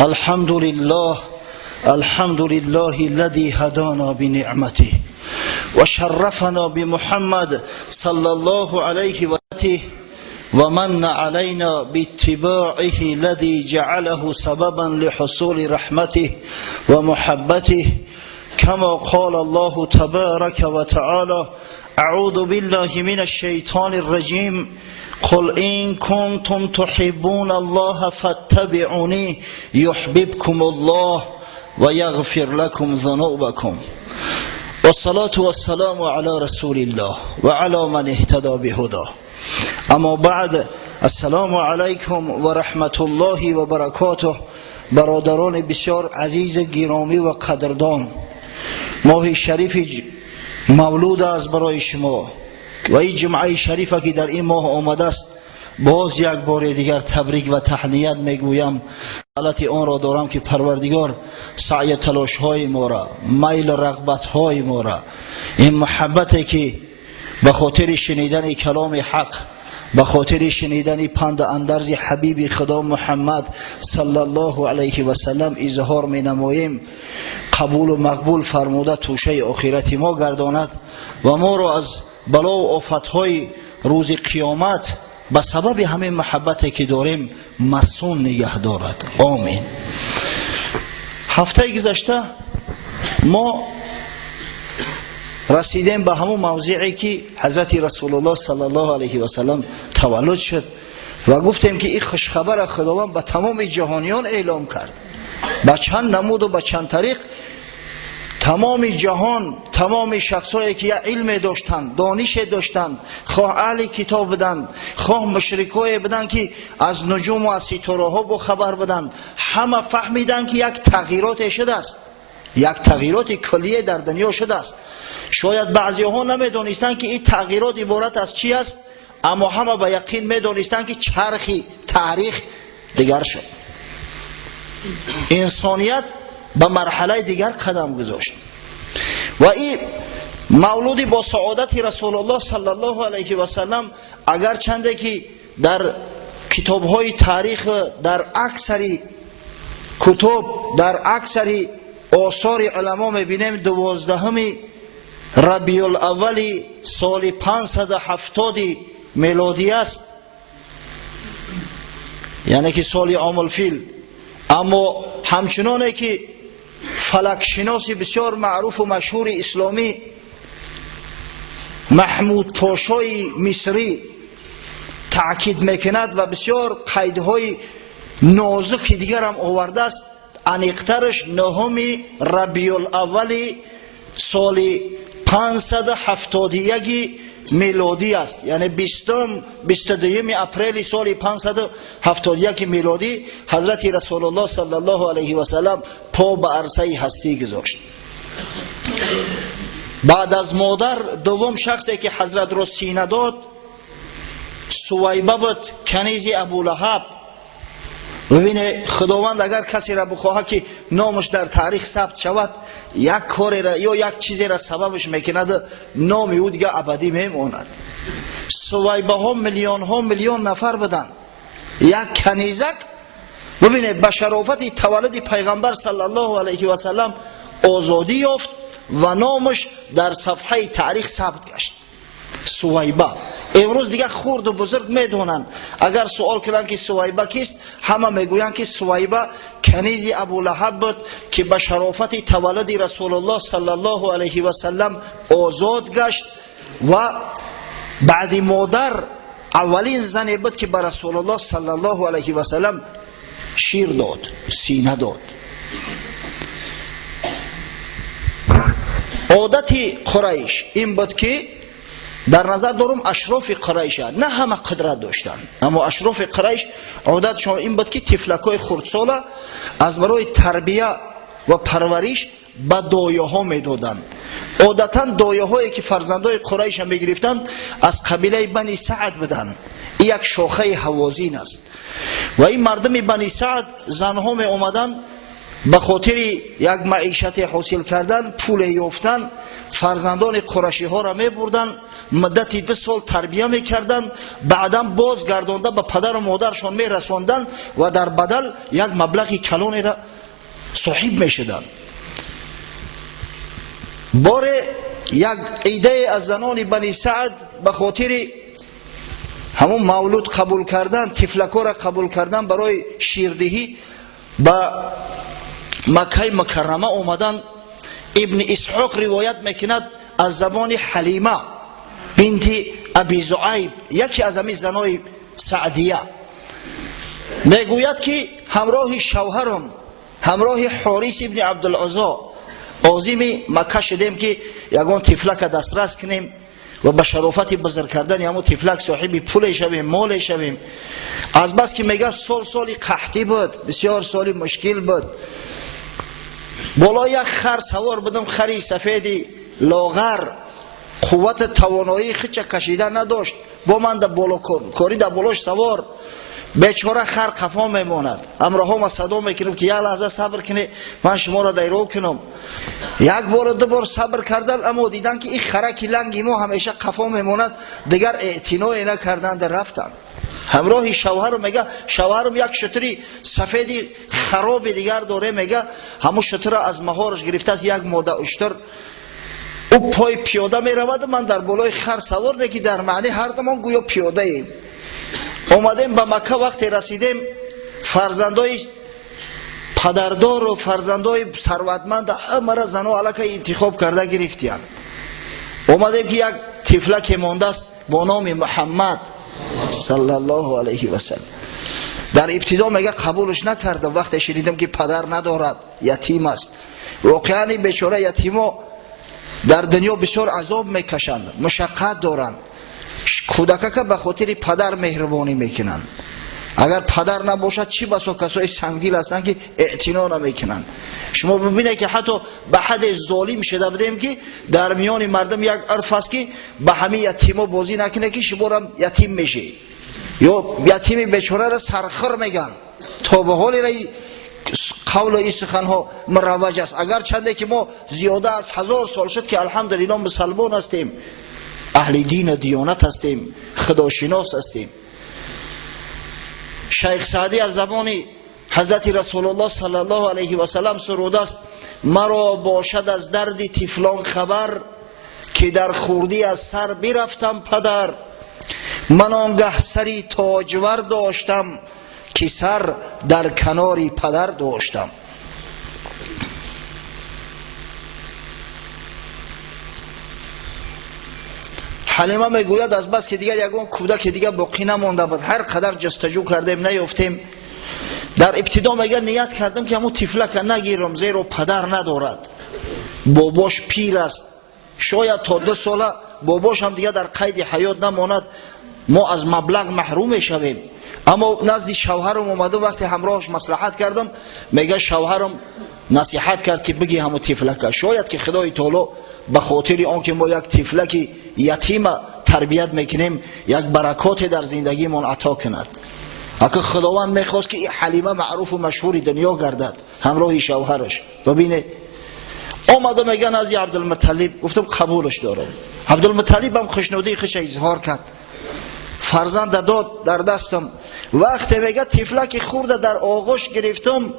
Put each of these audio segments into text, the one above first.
الحمد لله الذي هدانا بنعمته وشرفنا بمحمد صلى الله عليه وسلم ومن علينا باتباعه الذي جعله سببا لحصول رحمته ومحبته كما قال الله تبارك وتعالى أعوذ بالله من الشيطان الرجيم قل إن كنتم تحبون الله فاتبعوني يحببكم الله ويغفر لكم ذنوبكم والصلاة والسلام على رسول الله وعلى من اهتدى بهداه اما بعد السلام علیکم و رحمت الله و برکاته. برادران بسیار عزیز گرامی و قدردان، ماه شریف مولود است برای شما و این جمعه شریفه که در این ماه آمده است باز یک بار دیگر تبریک و تهنیت میگویم. حالت آن را دارم که پروردگار سعی تلاش های ما را، میل رغبت های ما را، این محبتی که به خاطر شنیدن کلام حق، به خاطر شنیدن پند اندرز حبیب خدا محمد صلی الله علیه و سلم اظهار می نماییم، قبول و مقبول فرموده توشه آخرت ما گرداند و ما را از بلا و آفتهای روز قیامت به سبب همین محبتی که داریم مسون نگه دارد. آمین. هفته گذشته ما رسیدیم به همون موضعی که حضرت رسول الله صلی الله علیه و سلم تولد شد و گفتیم که این خوشخبر خداوند به تمام جهانیان اعلام کرد. به چند نمود و به چند طریق تمام جهان، تمام شخصایی که یک علم داشتند، دانش داشتند، خواه اهل کتاب بدند، خواه مشرکای بدند که از نجوم و از ستاره ها با خبر بدند، همه فهمیدند که یک تغییرات شده است، یک تغییرات کلیه در دنیا شده است. شاید بعضی ها نمیدانستند که این تغییرات عبارت از چی است، اما همه به یقین میدانستند که چرخی تاریخ دیگر شد، انسانیت به مرحله دیگر قدم گذاشت و این مولود با سعادت رسول الله صلی الله علیه و سلم اگر چنده که در کتاب های تاریخ، در اکثری کتب، در اکثری آثار علما میبینیم 12 ربیع الاول سال 570 میلادی است، یعنی که سال عام الفیل. اما همچنانه که فلک شناسی بسیار معروف و مشهور اسلامی محمود پاشای مصری تأکید میکند و بسیار قیدهای نازک دیگر هم آورده است، انیقترش 9 ربیع الاول سال 571 میلادی است، یعنی 22 اپریل سال 571 میلادی حضرت رسول الله صلی الله علیه و سلم پا به عرصه هستی گذاشت. بعد از مادر دوم شخصی که حضرت را سینه داد سویبه بود، کنیز ابولهب. ببینه خداوند اگر کسی را بخواهد که نامش در تاریخ ثبت شود، یک کاری را یا یک چیزی را سببش میکند، نام او دیگه ابدی میماند. سویبه ها میلیون نفر بدن، یک کنیزک ببینه به شرافت تولد پیغمبر صلی الله علیه و سلم آزادی یافت و نامش در صفحه تاریخ ثبت گشت، سویبه. امروز دیگه خورد و بزرگ میدونن، اگر سوال کنن که سویبه کیست، همه میگوین که سویبه کنیز ابولهب بود که به شرافت تولد رسول الله صلی الله علیه و سلم آزاد گشت و بعد مادر اولین زنی بود که به رسول الله صلی الله علیه و سلم شیر داد، سینه داد. عادت قریش این بود که در نظر دارم اشراف قریش نه همه قدرت داشتن، اما اشراف قریش عادتشان این بود که تفلکای خردساله از برای تربیه و پرورش به دایه ها میدادند. عادتا دایه هایی که فرزندای قریش می گرفتند از قبیله بنی سعد بودند، این یک شاخه حوازین است و این مردم بنی سعد زنها می آمدند به خاطر یک معیشت حاصل کردن، پول یافتن، فرزندان قریشی ها را می بردن، مدت 2 سال تربیه می کردن، بعدا باز گردانده به پدر و مادرشان می رساندن و در بدل یک مبلغ کلانی را صاحب می شدن. باره یک ایده از زنان بنی سعد به خاطر همون مولود قبول کردن، طفلکا را قبول کردن برای شیردهی به مکه مکرمه آمدن. ابن اسحاق روایت میکند از زبان حلیمه بنت ابی زعیب، یکی از همین زنای سعدیه، میگوید که همراه شوهرم، همراه حارث ابن عبدالعزا عازم مکه شدیم که یگان طفلک دسترس کنیم و به شرافت بزرگ کردن همون طفلک صاحب پول شویم، مال شویم. از بس که میگه سالی قحطی بود، بسیار سالی مشکل بود، بالا یک خر سوار بدم، خری سفیدی لاغر، قوت توانایی خیچ کشیدن نداشت، با من در بالا کاری در بالاش سوار، بیچاره خر قفا میماند. همراه ما صدا میکنم که یک لحظه صبر کنی من شما را دیرو کنم. یک بار 2 بار صبر کردن، اما دیدن که این خرک لنگی ما همیشه قفا میماند، دیگر اعتنایی نکردن، در رفتن. همراه شوهرم میگه شوهرم یک شتری سفیدی خراب دیگر داره، میگه همون شتر از مهارش گرفته از یک ماده اشتر، او پای پیاده میرود، من در بالای خر سوار، دیگه در معنی هر دومان گویا پیاده ایم. اومدیم به مکه، وقتی رسیدیم فرزندای پدردار و فرزندای ثروتمند همه را زن و علکه انتخاب کرده گرفتیان. اومدیم که یک طفلک مانده است با نام محمد صلی الله علیه و سلم. در ابتدا میگه قبولش نکردم، وقتی شنیدم که پدر ندارد، یتیم است. واقعا بیچاره یتیما در دنیا بسیار عذاب میکشند، مشقت دارند. کودک که به خاطر پدر مهربانی میکنن، اگر پدر نباشد چی بسا کسای سنگدل هستند که اعتنا نمیکنن. شما ببینید که حتی به حد ظالم شده بودیم که در میان مردم یک عرف است که به همه یتیما بازی نکنه که شما هم یتیم میشه، یا یتیم بیچاره را سرخر میگن. تا به حال رای قول این سخن ها مروج است، اگر چنده که ما زیاده از 1000 سال شد که الحمدلله مسلمان هستیم، اهل دین و دیانت هستیم، خداشناس هستیم. شیخ سعدی از زبان حضرت رسول الله صلی الله علیه و سلم سروده است: مرا باشد از درد طفلان خبر، که در خوردی از سر برفتم پدر. من آنگه سری تاجور داشتم، که سر در کناری پدر داشتم. حلیمه میگوید از بس که دیگر یگان کودک دیگر باقی نمانده بود، هر قدر جستجو کردیم نیافتیم. در ابتدا میگه نیت کردم که همون طفلک نگیرم، زیرا پدر ندارد، باباش پیر است، شاید تا 2 ساله باباش هم دیگه در قید حیات نماند، ما از مبلغ محروم میشویم. اما نزد شوهرم اومدم، وقتی همراهش مصلحت کردم، میگه شوهرم نصیحت کرد که بگی همون طفلک، شاید که خدای تعالی به خاطر آنکه ما یک طفلک یتیم تربیت میکنیم یک برکات در زندگی من عطا کند. اگه خداوند میخواست که این حلیمه معروف و مشهور دنیا گردد همراه شوهرش. ببینه آمده میگن از عبدالمطلب، گفتم قبولش دارم. عبدالمطلب هم خوشنودی خش اظهار کرد، فرزند داد در دستم. وقتی میگه طفلک خورده در آغوش گرفتم،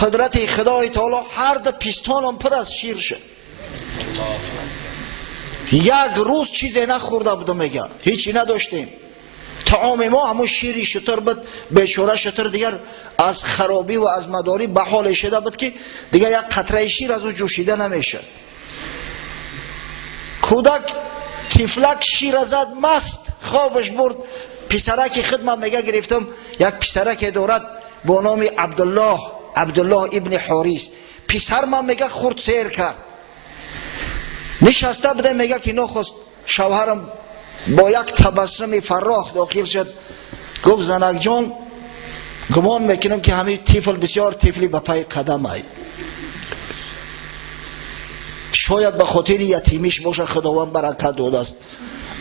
قدرت خدای تعالی هر 2 پیستانم پر از شیر شد. یک روز چیزی نخورده بودم، میگه هیچی نداشتیم، طعام ما همون شیری شتر بود. بیچاره شتر دیگر از خرابی و از مداری به حال شده بود که دیگر یک قطره شیر از او جوشیده نمیشه. کودک طفلک شیر زد، مست خوابش برد. پسرک خدمت میگه گرفتم، یک پسرک دارد با نام عبدالله ابن حارث. پسر من میگه خورد سیر کرد، نشسته بوده، میگه که نخست شوهرم با یک تبسم فراخ داخل شد، گفت زنک جان گمان میکنم که همین طفل بسیار طفلی به پای قدم ای، شاید به خاطر یتیمیش باشه، خداوند برکت داده است.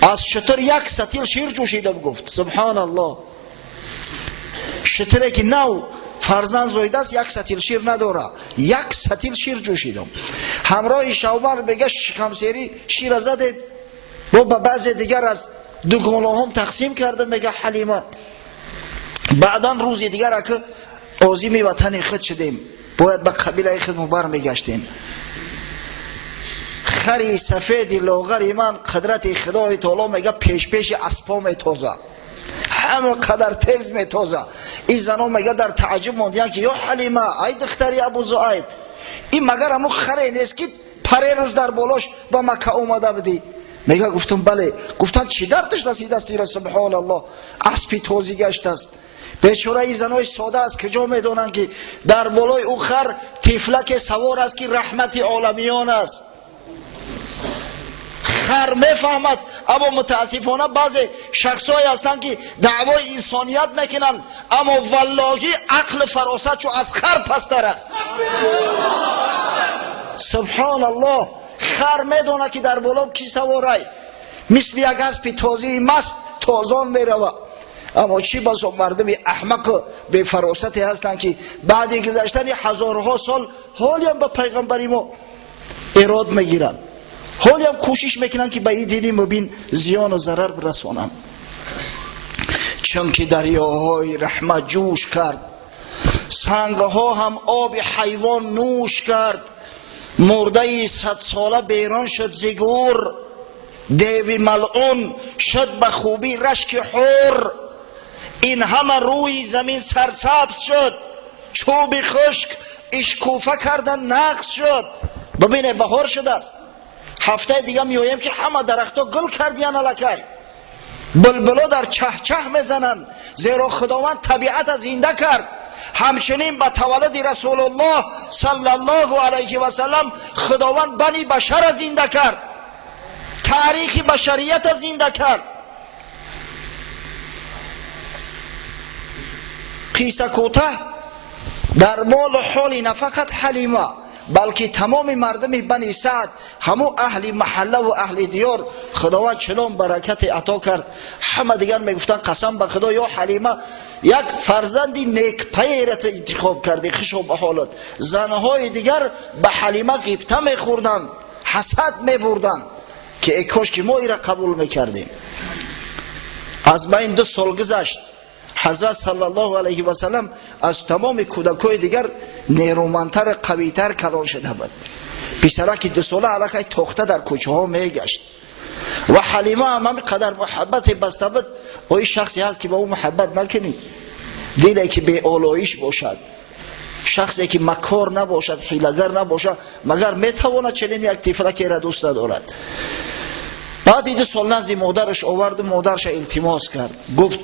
از شتر 1 سطیل شیر جوشیدم. گفت سبحان الله، شتره که نو فرزند زایده است، یک ستیل شیر نداره، یک ستیل شیر جوشیدم. همراه شوهر بگه شکمسیری شیر زدیم، با بعض دیگر از دوگانه هم تقسیم کردم. میگه حلیمه بعدا روزی دیگر که عازم وطن خود شدیم، باید به قبیله خود برمیگشتیم. خری سفید لاغر من قدرت خدای تعالی میگه پیش اسبا میتازه، همه قدر تیز میتازه. این زنا میگه در تعجب موندن که یا حلیمه ای دختری ابو زعید، این مگر همون خری نیست که پره روز در بالاش با مکه اومده بدی؟ میگه گفتم بله. گفتن چی دردش رسیده است؟ سبحان الله، اسبی تازی گشت است. بیچاره این زنای ساده است کجا میدونن که در بالای او خر تفلک سوار است که رحمت عالمیان است. خر میفهمد، اما متاسفانه بعضی شخصایی هستند که دعوای انسانیت میکنن، اما والله عقل فراست چو از خر پستر است. سبحان الله، خر میدونه که در بالا کی سواره، مثل یک اسب تازی مست تازان میروه. اما چی بسا مردم احمق به فراستی هستند که بعد گذشتن هزارها سال حالی هم به پیغمبری ما اراد میگیرن، حالی هم کوشش میکنن که به این دین مبین زیان و ضرر برسانن. چون که دریاهای رحمت جوش کرد، سنگها هم آب حیوان نوش کرد، مرده 100 ساله بیران شد زگور، دیوی ملعون شد به خوبی رشک حور. این همه روی زمین سرسبز شد، چوب خشک اشکوفه کردن نقص شد. ببینه بهار شده است، هفته دیگه میایم که همه درختها گل کردیان الکی، بلبلا در چه چه میزنن، زیرا خداوند طبیعت زنده کرد. همچنین به تولد رسول الله صلی الله علیه و سلم خداوند بنی بشر زنده کرد، تاریخ بشریت زنده کرد. قیصه کوته در مال و حال نه فقط حلیمه بلکه تمام مردم بنی سعد، همو اهل محله و اهل دیار خداوند چنان برکت عطا کرد. همه دیگر میگفتن قسم به خدا یا حلیمه یک فرزندی نیک پیرت انتخاب کردی، خوشو به حالت. زنهای دیگر به حلیمه غیبته میخوردن، حسد میبردن که ای کاش که ما ایره قبول میکردیم. از بین 2 سال گذشت، حضرت صلی الله علیه و سلم از تمام کودکای دیگر نیرومندتر قویتر کلان شده بود. پسرک 2 ساله علاقه تخته در کوچه ها میگشت و حلیمه هم قدر محبت بسته بود. این شخصی هست که با او محبت نکنی، دیلی که به آلایش باشد، شخصی که مکار نباشد، حیله‌گر نباشد، مگر میتواند چنین یک طفلکی را دوست دارد. بعد 2 سال نزد مادرش آورد، مادرش التماس کرد، گفت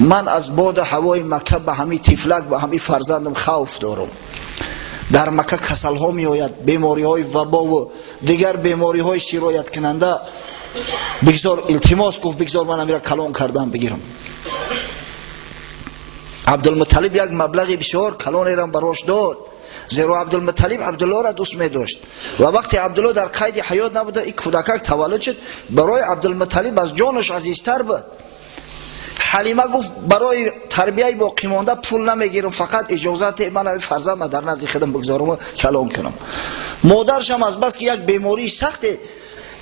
من از باد هوای مکه به همین طفلک به همین فرزندم خوف دارم. در مکه کسل ها می آید، بیماری های وبا و دیگر بیماری های سرایت کننده. بگذار التماس گفت بگذار من امیره کلان کردم بگیرم. عبدالمطلب یک مبلغ بسیار کلان ایران براش داد، زیرا عبدالمطلب عبدالله را دوست می داشت و وقتی عبدالله در قید حیات نبوده، این کودکک تولد شد، برای عبدالمطلب از جانش عزیزتر بود. حلیمه گفت برای تربیه باقی مانده پول نمیگیرم، فقط اجازت من فرزندم در نزد خودم بگذارم و کلام کنم. مادرش هم از بس که یک بیماری سخت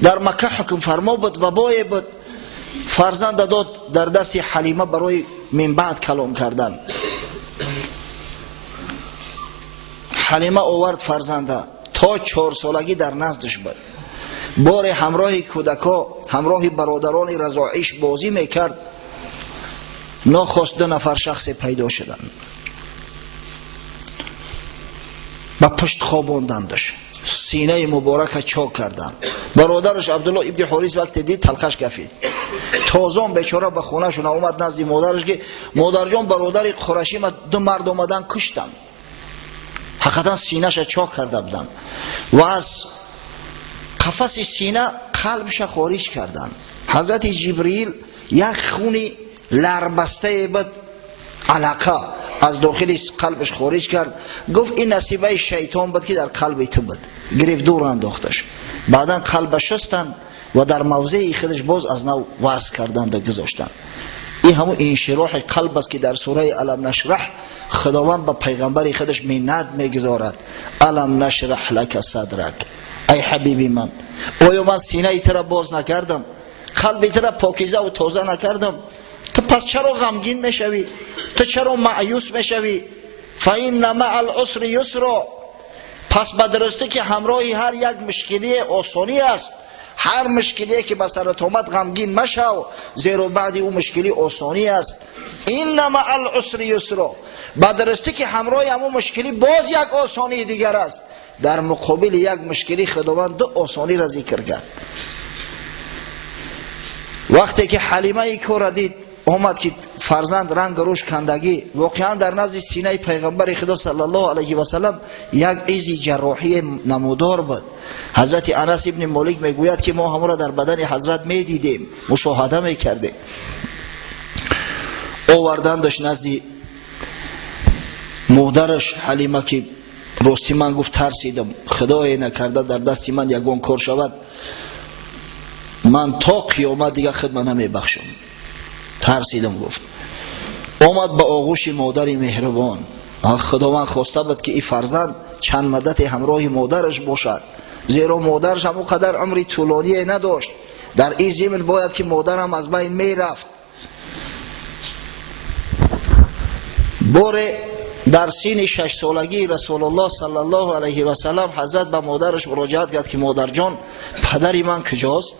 در مکه حکم فرما بود، وبای بود، فرزند داد در دست حلیمه برای من بعد کلام کردن. حلیمه آورد فرزنده، تا 4 سالگی در نزدش بود. بار همراه کودکا، همراه برادران رضاعیش بازی میکرد، ناخواست 2 نفر شخص پیدا شدن، با پشت خواباندندش، سینه مبارک چاک کردن. برادرش عبدالله ابن حارث وقت دید تلخش کفید، تازان بیچاره به خونه شون اومد نزد مادرش که مادر جان برادر قریشی ما 2 مرد اومدن کشتن، حقیقتا سینه‌ش چاک کرده بودن و از قفس سینه قلبش خارج کردن. حضرت جبرئیل یک خونی لربسته بود علاقه از داخل قلبش خارج کرد، گفت این نصیبه شیطان بود که در قلب تو بود، گرفت دور انداختش. بعدا قلبش شستن و در موضع خودش باز از نو وضع کردن و گذاشتن. این همون انشراح قلب است که در سوره الم نشرح خداوند به پیغمبر خودش منت میگذارد الم نشرح لک صدرک، ای حبیبی من، آیا من سینه تو را باز نکردم، قلب تو را پاکیزه و تازه نکردم؟ تو پس چرا غمگین میشوی؟ تو چرا مایوس میشوی؟ فإن مع العسر یسرا، پس به درستی که همراه هر یک مشکلی آسانی است. هر مشکلی که به سرت آمد غمگین مشو، زیرا بعد او مشکلی آسانی است. این مع العسر یسرا، به درستی که همراه همون مشکلی باز یک آسانی دیگر است. در مقابل یک مشکلی خداوند دو آسانی را ذکر کرد. وقتی که حلیمه ای کور دید اومد که فرزند رنگ روش کندگی، واقعا در نزد سینه پیغمبر خدا صلی الله علیه و سلم یک ایزی جراحی نمودار بود. حضرت انس ابن مالک میگوید که ما همون را در بدن حضرت میدیدیم، مشاهده میکردیم. آوردندش نزد مادرش حلیمه که راستی من گفت ترسیدم خدای نکرده در دست من یگان کار شود، من تا قیامت دیگه خدمت نمیبخشم، ترسیدم. گفت آمد به آغوش مادر مهربان. خداوند خواسته بود که این فرزند چند مدت همراه مادرش باشد، زیرا مادرش هم قدر عمری طولانی نداشت. در این زمین باید که مادرم از بین میرفت. باره در سین 6 سالگی رسول الله صلی الله علیه و سلم حضرت به مادرش مراجعت کرد که مادر جان پدری من کجاست؟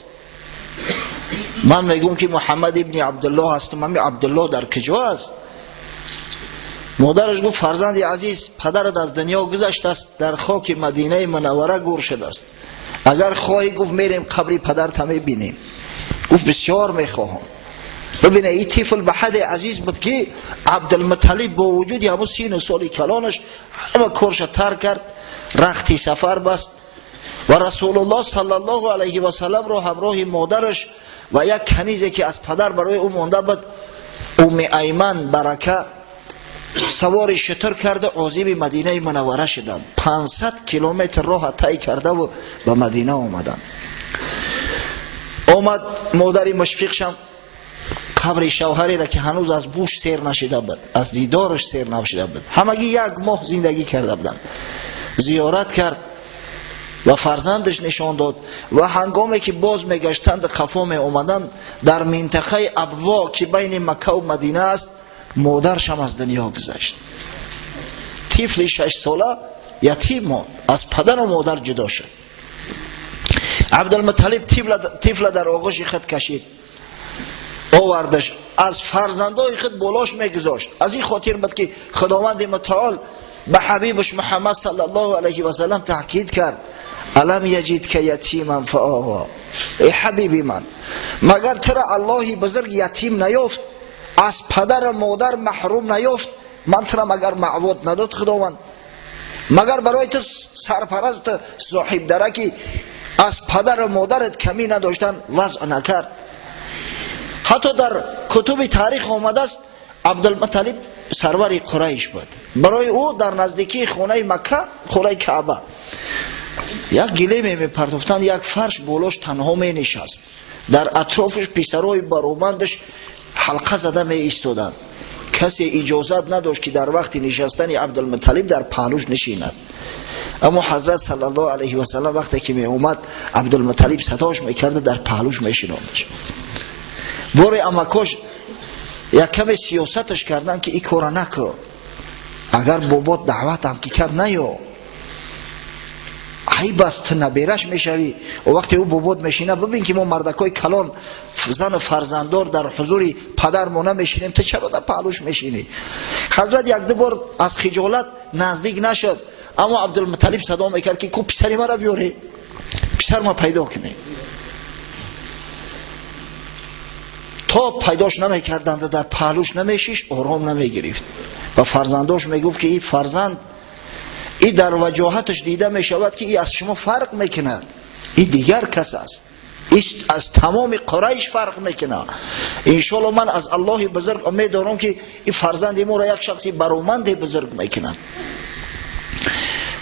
من میگم که محمد ابن عبدالله هستم، من عبدالله در کجا است؟ مادرش گفت فرزند عزیز پدرت از دنیا گذشته است، در خاک مدینه منوره گور شده است. اگر خواهی گفت میریم قبر پدرت هم ببینیم. گفت بسیار میخواهم. ببینه این طفل به حد عزیز بود که عبدالمطلب با وجود همون 30 سال کلانش همه کارش ترک کرد، رختی سفر بست و رسول الله صلی الله علیه و سلم رو همراه مادرش و یک کنیزی که از پدر برای او مانده بود ام ایمن برکه سوار شتر کرده عازم مدینه منوره شدند. 500 کیلومتر راه طی کرده و به مدینه آمدند. آمد مادری مشفق شم قبر شوهری را که هنوز از بوش سیر نشده بود، از دیدارش سیر نشده بود، همگی 1 ماه زندگی کرده بودند، زیارت کرد و فرزندش نشان داد. و هنگامی که باز میگشتند قفا می اومدند در منطقه ابوا که بین مکه و مدینه است، مادرش هم از دنیا گذشت. طفل 6 ساله یتیم ماند، از پدر و مادر جدا شد. عبدالمطلب طفل در آغوش خود کشید، آوردش، از فرزندای خود بالاش میگذاشت. از این خاطر بود که خداوند متعال به حبیبش محمد صلی الله علیه و سلم تاکید کرد الم یجدک یتیما فآوی، ای حبیبی من مگر ترا الله بزرگ یتیم نیافت، از پدر و مادر محروم نیافت؟ من ترا مگر معود نداد خداوند؟ مگر برای تو سرپرست صاحب درکی از پدر و مادرت کمی نداشتن وضع نکرد؟ حتی در کتب تاریخ آمده است عبدالمطلب سرور قریش بود. برای او در نزدیکی خانه مکه، خانه کعبه، یک گله میپرداختند، یک فرش بالاش تنها می نشست، در اطرافش پسرای برومندش حلقه زده می ایستادند. کسی اجازت نداشت که در وقت نشستن عبدالمطلب در پهلوش نشیند. اما حضرت صلی الله علیه و سلم وقتی که می اومد عبدالمطلب صداش میکرده در پهلوش میشیناندش. باره امکاش یک کم سیاستش کردن که ای کارا نکن، اگر بابات دعوت هم که کرد نیا، ای بس تو نبیرش میشوی. و وقتی او بابات میشینه ببین که ما مردکای کلان زن و فرزندار در حضور پدر ما نمیشینیم، تو چرا در پهلوش میشینی؟ حضرت 1-2 بار از خجالت نزدیک نشد، اما عبدالمطلب صدا میکرد که کو پسری مرا بیاری، پسر ما پیدا کنی. تا پیداش نمیکردند در پهلوش نمیشیش، آرام نمیگرفت و فرزنداش میگفت که این فرزند این در وجاهتش دیده میشود که این از شما فرق میکند، این دیگر کس است، این از تمام قریش فرق میکنه. انشالله من از الله بزرگ امید دارم که این فرزند ما را یک شخصی برومند بزرگ میکند.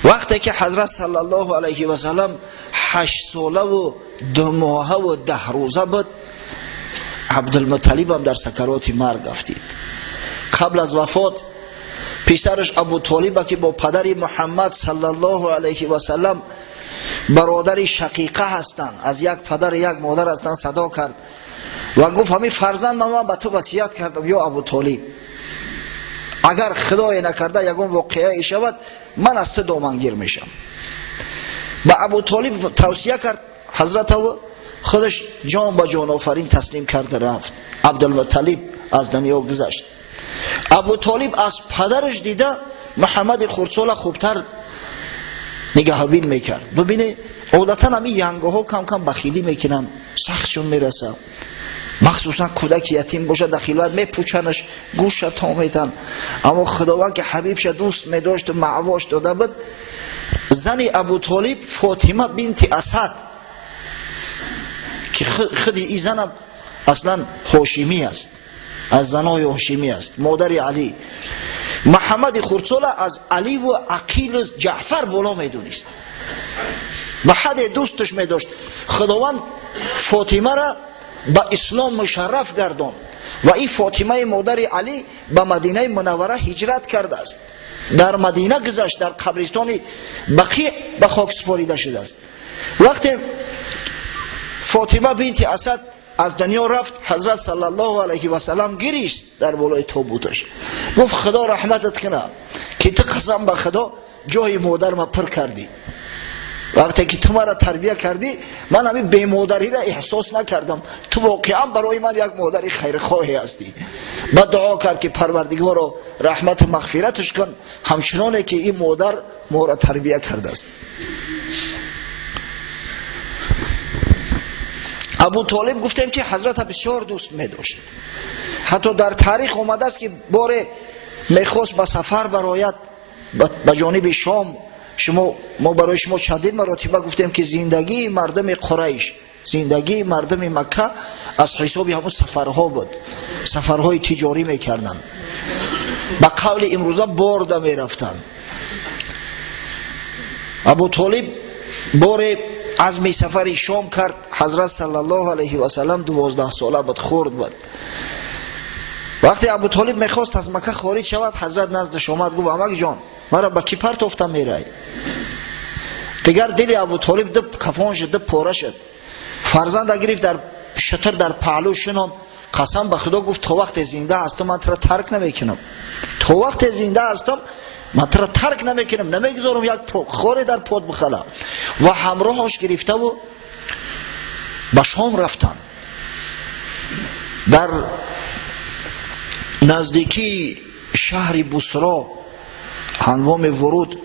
وقتی که حضرت صلی الله علیه و سلم 8 ساله و 2 ماهه و 10 روزه بود، عبدالمطلب هم در سکرات مرگ افتید. قبل از وفات پسرش ابو طالب که با پدر محمد صلی الله علیه و سلم برادر شقیقه هستند، از یک پدر یک مادر هستند، صدا کرد و گفت همین فرزند من به تو وصیت کردم یا ابو طالب، اگر خدای نکرده یگان واقعه شود من از تو دامنگیر میشم. به ابو طالب توصیه کرد. حضرت او خودش جان به جان آفرین تسلیم کرده رفت. عبدالمطلب از دنیا گذشت. ابو طالب از پدرش دیده محمد خردسال خوبتر نگهبین میکرد. ببینه عادتا همین ینگه ها کم کم بخیلی میکنن، سختشون میرسه، مخصوصا کودک یتیم باشه در خلوت میپوچنش، گوش تا میتن. اما خداوند که حبیبش دوست میداشت و معواش داده بود، زن ابو طالب فاطمه بنت اسد که خودی این زن اصلا هاشمی است، از زنای هاشمی است، مادر علی. محمد خردسال از علی و عقیل و جعفر بالا میدونست و حد دوستش میداشت. خداوند فاطمه را به اسلام مشرف گردان و این فاطمه مادر علی به مدینه منوره هجرت کرده است، در مدینه گذشت، در قبرستان بقیع به خاک سپاریده شده است. وقتی فاطمه بنت اسد از دنیا رفت، حضرت صلی الله علیه و سلم گریست در بالای تابوتش، گفت خدا رحمتت کنه که تو قسم به خدا جای مادر ما پر کردی. وقتی که تو مرا تربیه کردی من همین بی مادری را احساس نکردم، تو واقعا برای من یک مادر خیرخواهی هستی. بعد دعا کرد که پروردگار رو رحمت مغفرتش کن، همچنانه که این مادر ما را تربیه کرده است. ابو طالب گفتیم که حضرت بسیار دوست می داشت. حتی در تاریخ آمده است که بار میخواست به سفر برایت به جانب شام. ما برای شما چندین مراتبه گفتیم که زندگی مردم قریش، زندگی مردم مکه از حساب همون سفرها بود، سفرهای تجاری میکردن، به قول امروزه برده میرفتن. ابو طالب بار عزم سفر شام کرد. حضرت صلی الله علیه و سلم 12 ساله بود، خرد بود. وقتی ابو طالب میخواست از مکه خارج شود، حضرت نزدش آمد، گفت امک جان مرا به کی پرتافته میرای؟ دیگر دل ابو طالب دب کفانش دب پاره شد. فرزند گرفت در شتر در پهلو شناند، قسم به خدا گفت تا وقت زنده هستم من تو را ترک نمیکنم، تا وقت زنده هستم من تو را ترک نمیکنم، نمیگذارم یک خور در پات بخله. و همراهش گرفته و به شام رفتن. در نزدیکی شهر بصره هنگام ورود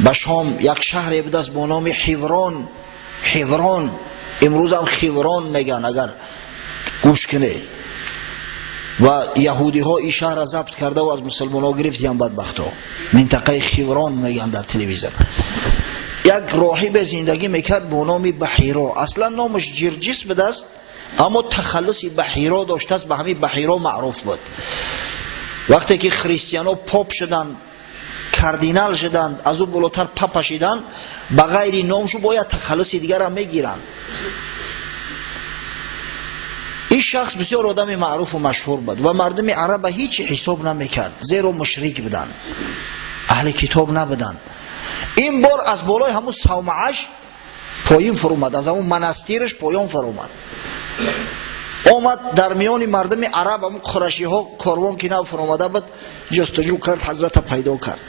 به شام یک شهری بود است با نام حیوران. حیوران امروز هم خیوران میگن اگر گوش کنه. و یهودی ها این شهر را ضبط کرده و از مسلمان ها گرفتیم بدبخت ها. منطقه خیوران میگن در تلویزیون. یک راهب زندگی میکرد با نام بحیرا. اصلا نامش جرجس بود است اما تخلصی بحیرا داشته است، به همین بحیرا معروف بود. وقتی که خریستیان ها پاپ شدن، کاردینال شدند، از او بالاتر پاپ شدند، به غیر نامشو باید تخلصی دیگر هم میگیرن. این شخص بسیار آدم معروف و مشهور بود و مردم عرب هیچ حساب نمیکرد، زیرا مشرک بودن، اهل کتاب نبودن. این بار از بالای همون صومعش پایین فرومد، از همون منستیرش پایین فرومد، آمد در میان مردم عرب، همون قریشی ها کاروان که نو فرومده بود، جستجو کرد، حضرت پیدا کرد،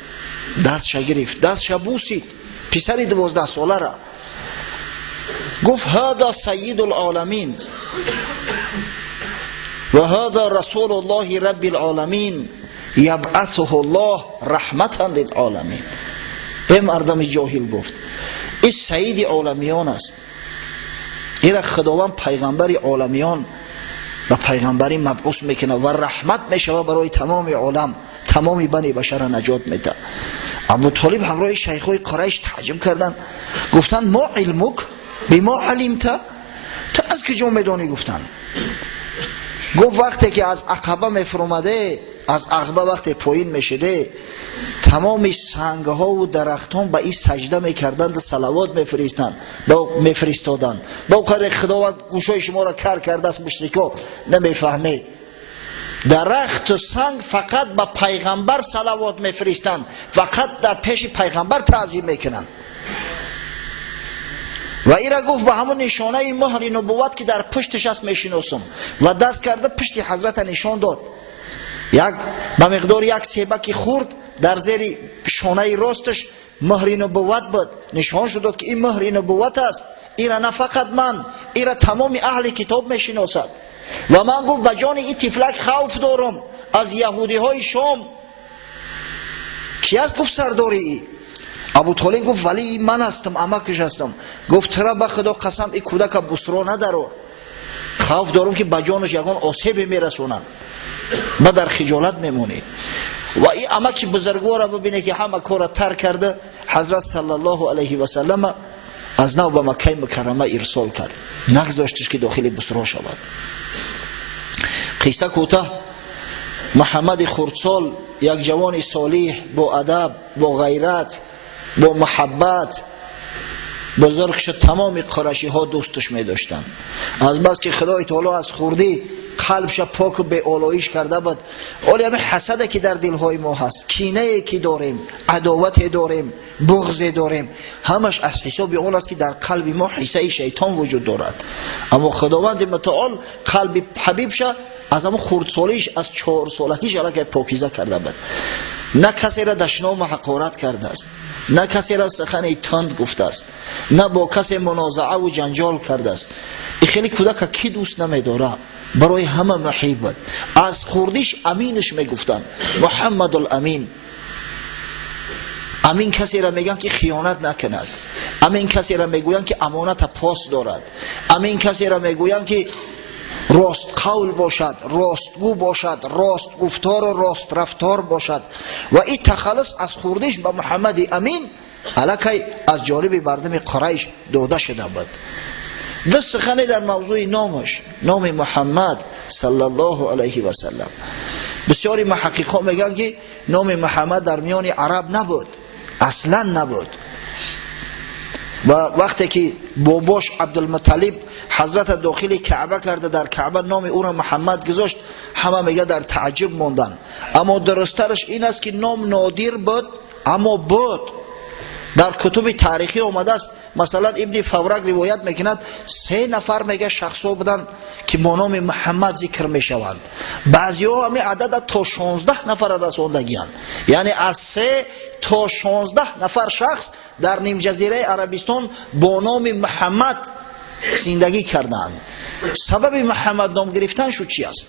دستش گرفت، دستش بوسید، پسری 12 ساله را. گفت هذا سید العالمین و هذا رسول الله رب العالمین یبعثه الله رحمتا للعالمین. به مردم جاهل گفت این سید عالمیان است، این را خداوند پیغمبر عالمیان و پیغمبری مبعوث میکنه و رحمت میشه برای تمام عالم، تمام بنی بشر نجات میده. ابو طالب همراه شیخای قریش تعجب کردن، گفتن ما علمک بما علمت، تو از کجا میدانی؟ گفتن گفت وقتی که از عقبه میفرمده، از عقبه وقتی پایین میشده، تمام سنگ ها و درختان به این سجده میکردند، صلوات میفرستادند. با کار خداوند گوشای شما را کر کرده است، مشرکا نمیفهمه، درخت و سنگ فقط به پیغمبر صلوات میفرستند، فقط در پیش پیغمبر تعظیم میکنند. و ایرا گفت به همون نشانه مهر نبوت که در پشتش است میشناسم، و دست کرده پشت حضرت نشان داد. به مقدار یک سیبکی خورد در زیر شانه راستش مهر نبوت بود، نشان شد که این مهر نبوت است. ایرا نه فقط من، ایرا تمام اهل کتاب میشناسد. و من گفت به جان این طفلک خوف دارم از یهودی های شام. کی است؟ گفت سرداری ای. ابو طالب گفت ولی من هستم، امکش هستم. گفت ترا به خدا قسم این کودک بسرا ندارو، خوف دارم که به جانش یگان آسیبی میرسونن، با در خجالت میمونی. و این امک بزرگوار را ببینه که همه کار ترک کرده. حضرت صلی الله علیه و سلم از نو به مکه مکرمه ارسال کرد، نگذاشتش که داخل بسرا شود. قصه کوتاه، محمد خردسال یک جوان صالح با ادب، با غیرت، با محبت بزرگ شد. تمام قریشی ها دوستش می داشتن، از بس که خدای تعالی از خوردی قلبش پاک و به آلایش کرده بود. ولی همین حسده که در دلهای ما هست، کینه که داریم، عداوت داریم، بغض داریم، همش از حساب اون است که در قلب ما حصه شیطان وجود دارد. اما خداوند متعال قلب حبیبش از همون خردسالیش، از 4 سالگیش علاقه پاکیزه کرده بود. نه کسی را دشنام حقارت کرده است، نه کسی را سخن تند گفته است، نه با کسی منازعه و جنجال کرده است. این خیلی کودک کی دوست نمیداره، برای همه محیب بود. از خوردیش امینش میگفتن محمد الامین. امین کسی را میگن که خیانت نکند، امین کسی را میگوین که امانت پاس دارد، امین کسی را میگوین که راست قول باشد، راستگو باشد، راست گفتار و راست رفتار باشد. و این تخلص از خوردیش به محمد امین علاقه از جانب مردم قریش داده شده بود. دو سخنی در موضوع نامش، نام محمد صلی الله علیه و سلم. بسیاری محققان میگن که نام محمد در میان عرب نبود، اصلا نبود. و وقتی که باباش عبدالمطلب حضرت داخل کعبه کرده، در کعبه نام او را محمد گذاشت، همه میگه در تعجب موندن. اما درسترش این است که نام نادر بود، اما بود. در کتب تاریخی آمده است، مثلا ابن فورق روایت میکند 3 نفر میگه شخصا بودن که با نام محمد ذکر میشوند. بعضی ها همین عدد تا 16 نفر رساندگیان، یعنی از 3 تا 16 نفر شخص در نیم جزیره عربستان با نام محمد زندگی کردند. سبب محمد نام گرفتن شو چی است؟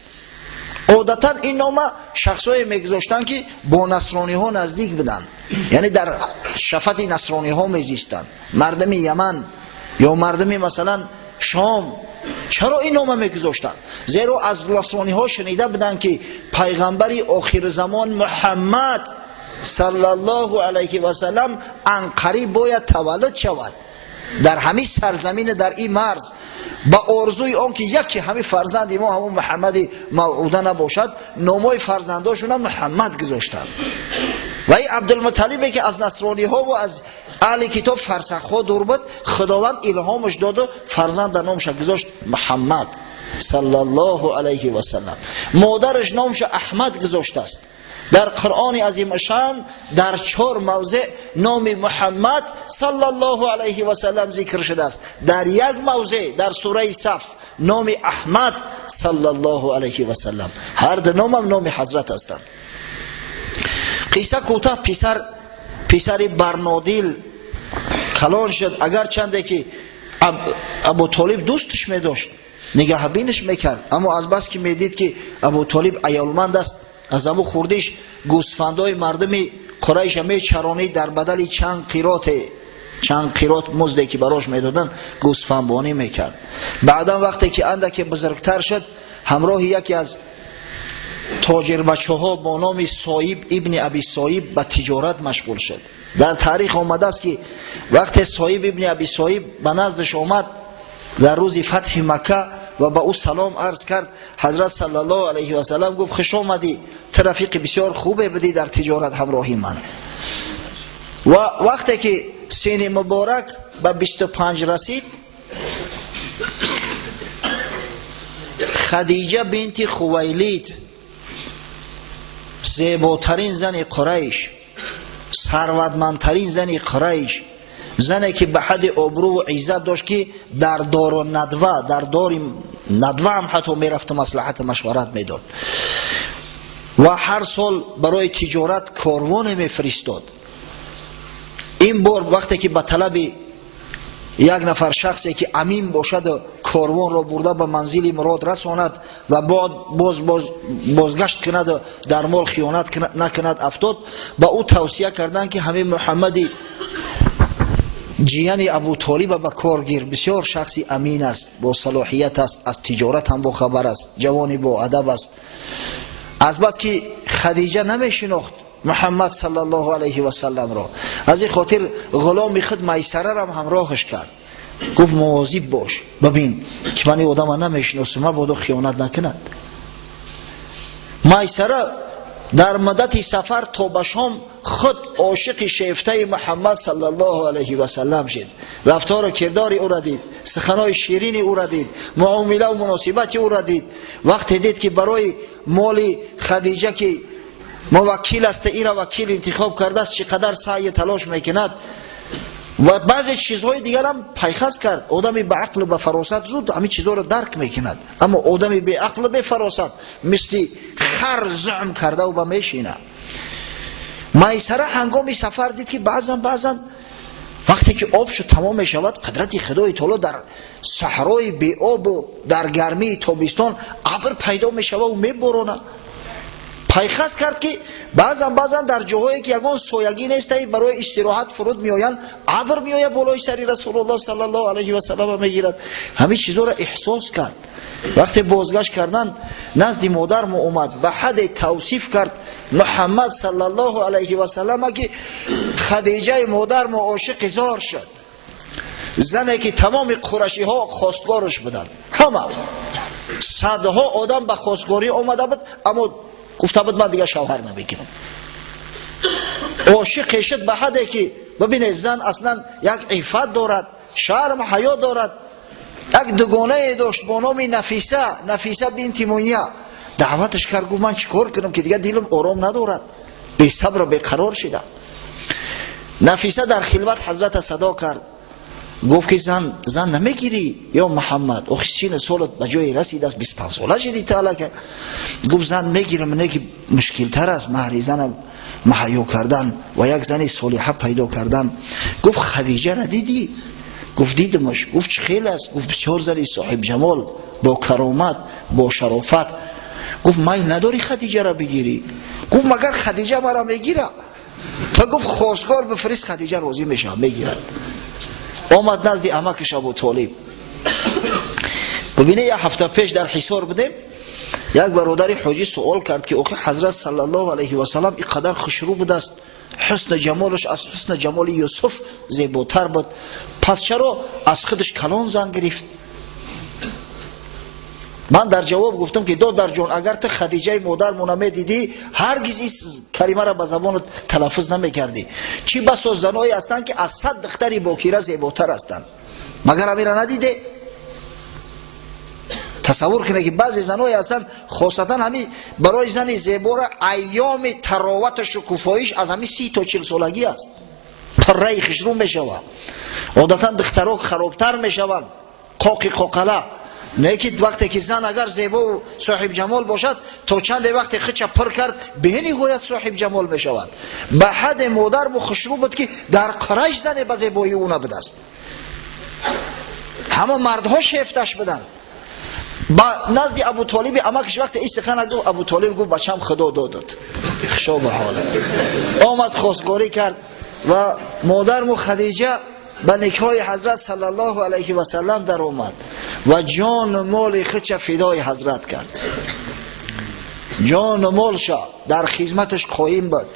عادتا این نام شخصای میگذاشتن که با نصرانی ها نزدیک بودن، یعنی در شفت نصرانی ها میزیستن، مردم یمن یا مردم مثلا شام. چرا این نام میگذاشتن؟ زیرا از نصرانی ها شنیده بودن که پیغمبری آخر زمان محمد صلی الله علیه و سلم عنقریب باید تولد شود در همین سرزمین، در این مرز. با آرزوی آن که یکی همین فرزند ما همون محمد موعوده نباشد، نامای فرزنداشون محمد گذاشتن. و این عبدالمطلبی که از نصرانی ها و از اهل کتاب فرسخ ها دور بود، خداوند الهامش داد و فرزند در نامش گذاشت محمد صلی الله علیه و سلم. مادرش نامش احمد گذاشته است. در قرآن عظیم شان در 4 موضع نام محمد صلی الله علیه و سلم ذکر شده است. در یک موضع در سوره صف نام احمد صلی الله علیه و سلم. هر دو نام هم نام حضرت هستند. قصه کوتاه، پسر برنادیل کلان شد، اگر چنده که ابو طالب دوستش می داشت، نگهبینش میکرد، اما از بس که میدید که ابو طالب عیالمند است، از امو خوردیش گوسفندای مردم قریش می چرانی، در بدل چند قیرات مزدی که براش میدادن گوسفندبانی میکرد. بعدا وقتی که اندک بزرگتر شد، همراه یکی از تاجر بچه ها با نام صایب ابن ابی صایب به تجارت مشغول شد. در تاریخ آمده است که وقتی صایب ابن ابی صایب به نزدش آمد در روز فتح مکه و با او سلام عرض کرد، حضرت صلی الله علیه و سلم گفت خوش آمدی، رفیق بسیار خوبه بدی در تجارت همراهی من. و وقتی که سین مبارک به 25 رسید، خدیجه بنت خویلد زیباترین زن قریش، ثروتمندترین زن قریش، زنی که به حد آبرو و عزت داشت که در دار و ندوه، در دار ندوه هم حتی میرفت مصلحت مشورت میداد و هر سال برای تجارت کاروان میفرستاد. این بار وقتی که به طلب یک نفر شخصی که امین باشد کاروان را برده به منزل مراد رساند و بعد بازگشت کند و در مال خیانت نکند افتاد، با او توصیه کردند که همین محمد جیان ابو طالب به کار گیر، بسیار شخصی امین است، با صلاحیت است، از تجارت هم با خبر است، جوانی با ادب است. از بس که خدیجه نمیشناخت محمد صلی الله علیه و سلم را، از این خاطر غلام خود میسره را همراهش کرد. گفت مواظب باش، ببین که من این آدم نمیشناسم، مبادا خیانت نکند. میسره در مدت سفر تا به شام خود عاشق شیفته محمد صلی الله علیه و سلم شد. رفتار و کردار او را دید، سخنهای شیرین او را دید، معامله و مناسبت او را دید. وقتی دید که برای مال خدیجه که موکل است، این را وکیل انتخاب کرده است، چقدر سعی تلاش میکند و بعضی چیزهای دیگر هم پیخست کرد. آدمی به عقل و به فراست زود همین چیزها را درک میکند، اما آدمی به عقل و به فراست مثل خر زعم کرده و به میشینه. میسره هنگام سفر دید که بعضا وقتی که آب شد تمام میشود، قدرت خدای تعالی در صحرای بی آب و در گرمی تابستان ابر پیدا میشود و میبارونه. پیخست کرد که بعضا در جاهایی که یگان سایگی نیست برای استراحت فرود میآیند، ابر میآید بالای سر رسول الله صلی الله علیه و سلم میگیرد. همین چیزا را احساس کرد. وقتی بازگشت کردند نزد مادرم اومد، به حد توصیف کرد محمد صلی الله علیه و سلم که خدیجه مادرم عاشق زار شد، زنی که تمام قریشی ها خواستگارش بودن، همه صدها آدم به خواستگاری آمده بود، اما گفته بود من دیگه شوهر نمیگیرم. عاشق شد به حدی که ببینید زن اصلا یک عفت دارد، شرم و حیا دارد. یک دگانه داشت با نام نفیسه بنت منیه. دعوتش کرد، گفت من چیکار کنم که دیگه دلم آرام ندارد، بی صبر و بیقرار شدم. نفیسه در خلوت حضرت صدا کرد، گفت که زن نمیگیری یا محمد؟ آخه سین سالت به جای رسید است، 25 ساله شدی تعالی که. گفت زن میگیرم، نه که مشکل تر است مهر زن مهیا کردن و یک زن صالحه پیدا کردن. گفت خدیجه را دیدی؟ گفت دیدمش. گفت چه خیلی است؟ گفت بسیار زنی صاحب جمال، با کرامت، با شرافت. گفت میل نداری خدیجه را بگیری؟ گفت مگر خدیجه مرا میگیره؟ تا گفت خواستگار بفرست، خدیجه راضی میشه میگیرد. آمد نزد عمکش ابو طالب. ببینه یک هفته پیش در حصار بودیم، یک برادر حاجی سوال کرد که آخه حضرت صلی الله علیه و سلم اینقدر خوشرو بود است، حسن جمالش از حسن جمال یوسف زیباتر بود، پس چرا از خودش کلان زن گرفت؟ من در جواب گفتم که دادر جان، اگر تو خدیجه مادر منمی دیدی هرگز این کلمه را به زبان تلفظ نمی کردی. چی بسا زنایی هستند که از 100 دختری باکره زیباتر هستند، مگر همین را ندیده؟ تصور کنه که بعضی زنایی هستند خاصتا همین برای زن زیبا را ایام تراوت و شکوفاییش از همین 30 تا 40 سالگی است، پره خشرون می شود. عادتا دخترها خرابتر می شوند، قاقی قاقله. نه که وقتی که زن اگر زیبا و صاحب جمال باشد تا چند وقت خچ پر کرد به نهایت صاحب جمال می شود. به حد مادر و خوشرو بود که در قریش زن به زیبایی او نبود است، همه مردها شیفتش بدن. با نزد ابو طالب عمکش وقت این سخن گفت، ابو طالب گفت بچم خدا داد خشا به حاله. آمد خواستگاری کرد و مادرم خدیجه به نکاح حضرت صلی الله علیه و سلم در اومد و جان و مال خودش فدای حضرت کرد. جان و مالش در خدمتش قایم بود،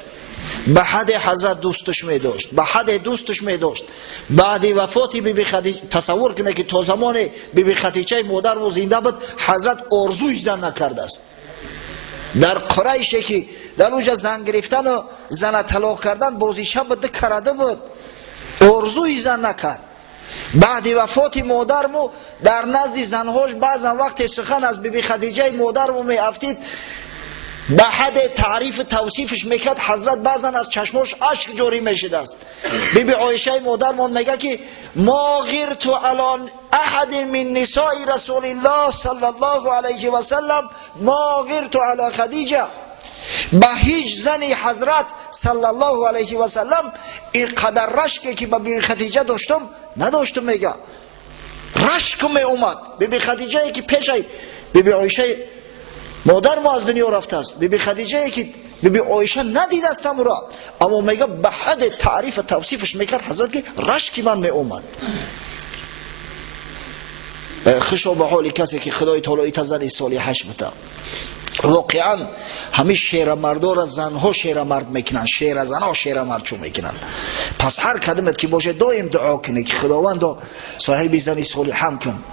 به حد حضرت دوستش می داشت، به حد دوستش می داشت. بعد وفات بیبی خدیجه تصور کنه که تا زمان بیبی خدیجه مادر و زنده بود حضرت آرزوی زن نکرده است. در قریش که در اونجا زن گرفتن و زن طلاق کردن بازی شب بده کرده بود، آرزوی زن نکرد. بعد وفات مادرمو در نزد زنهاش بعضا وقت سخن از بیبی خدیجه مادرمو می افتید، به حد تعریف توصیفش میکرد حضرت بعضا از چشماش اشک جاری میشد است. بی بی عایشه مادرمون میگه که ما غرت علی احد من نساء رسول الله صلی الله علیه و سلم ما غرت علی خدیجه. به هیچ زنی حضرت صلی الله علیه و سلم اینقدر رشکی که به بی خدیجه داشتم نداشتم. میگه رشک می اومد. بی بی خدیجه که پیش بی بی عایشه مادر ما از دنیا رفته است، بی بی خدیجه که بی بی عایشه ندیده است را، اما میگه به حد تعریف توصیفش میکرد حضرت که رشکی من می اومد. خوشا به حال کسی که خدای تعالی ایت زن صالحش بده. واقعا همین شیر مردا را زنها شیر مرد میکنن، شیر زنها شیر مرد چون میکنن. پس هر کدامت که باشه دائم دعا کنه که خداوند صاحب زن صالح هم کن.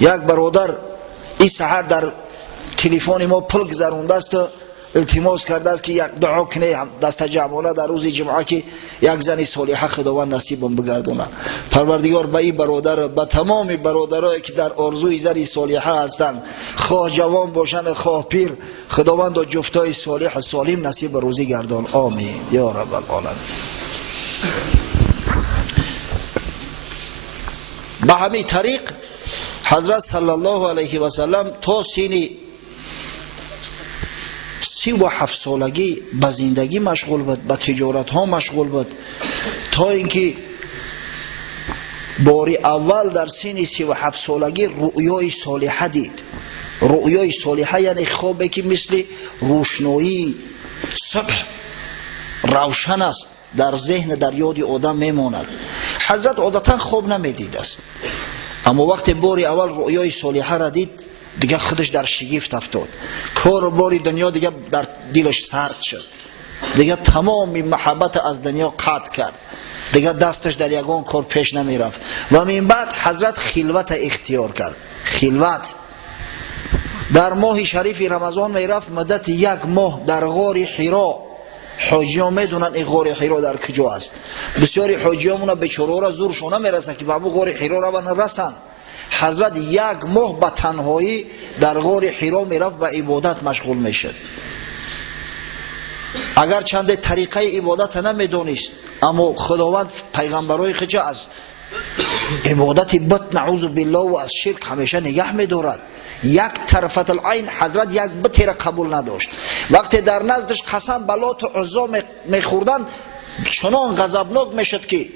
یک برادر این سحر در تلفن ما پول گذرونده است، التماس کرده است که یک دعا کنه دست جمعانه در روز جمعه که یک زن صالحه خداوند نصیبم بگردونه. پروردگار به این برادر، به تمام برادرایی که در آرزوی زن صالحه هستند، خواه جوان باشن خواه پیر، خداوند جفتای صالح سالم نصیب روزی گردان. آمین یا رب العالمین. به همین طریق حضرت صلی الله علیه و سلم تا سن 37 سالگی به زندگی مشغول بود، به تجارت ها مشغول بود، تا اینکه باری اول در سن 37 سالگی رؤیای صالحه دید. رؤیای صالحه یعنی خوابی که مثل روشنایی صبح روشن است، در ذهن در یاد آدم میماند. حضرت عادتا خواب نمیدید است، اما وقتی باری اول رؤیای صالحه را دید دیگه خودش در شگفت افتاد. کار و باری دنیا دیگه در دلش سرد شد، دیگه تمام محبت از دنیا قطع کرد، دیگه دستش در یگان کار پیش نمی رفت. و من بعد حضرت خلوت اختیار کرد. خلوت در ماه شریف رمضان می رفت مدت یک ماه در غار حرا. حاجیان میدونن این غار حرا در کجا است. بسیاری حاجیامون بیچاره را زورشون نمیرسه که به غار حرا را نرسن. حضرت یک ماه به تنهایی در غار حرا میرفت و عبادت مشغول میشد. اگر چند طریقه عبادت نمیدونست، اما خداوند پیغمبرای خود از عبادت بت نعوذ بالله و از شرک همیشه نگه میدارد. یک طرفت العین حضرت یک بتی را قبول نداشت. وقتی در نزدش قسم به لات و عزا میخوردن چنان غضبناک میشد که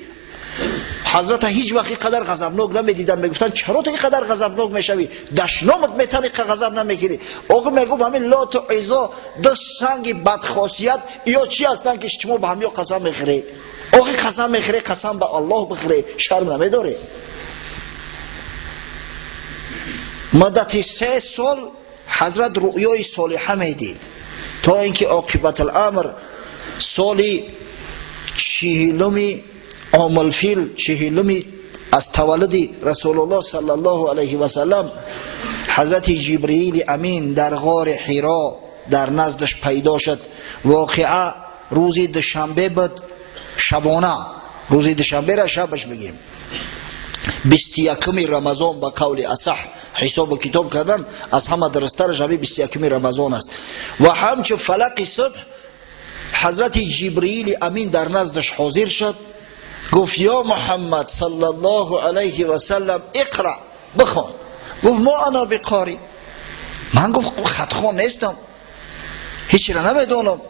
حضرت هیچ وقت قدر غضبناک نمیدیدن. میگفتن چرا تو اینقدر غضبناک میشوی؟ دشنامت میتنی که غضب نمیگیری؟ آقا میگفت همین لات و عزا دو سنگ بدخاصیت یا چی هستن که شما به هم یا قسم میخوری؟ آقا قسم میخوری قسم به الله بخوری، شرم نمیداری؟ مدت 3 سال حضرت رؤیای صالحه میدید، تا اینکه عاقبت الامر سال 40 عام الفیل 40 از تولد رسول الله صلی الله علیه و سلم حضرت جبرئیل امین در غار حرا در نزدش پیدا شد. واقعا روز دوشنبه بود، شبانه روز دوشنبه را شبش بگیم 21 رمضان به قول اصح حساب و کتاب کردن از همه درستر شب 21 رمضان است. و همچو فلق صبح حضرت جبرئیل امین در نزدش حاضر شد، گفت یا محمد صلی الله علیه و سلم اقرا، بخوان. گفت ما انا بقاری، من گفت خطخوان نیستم، هیچی را نمیدونم.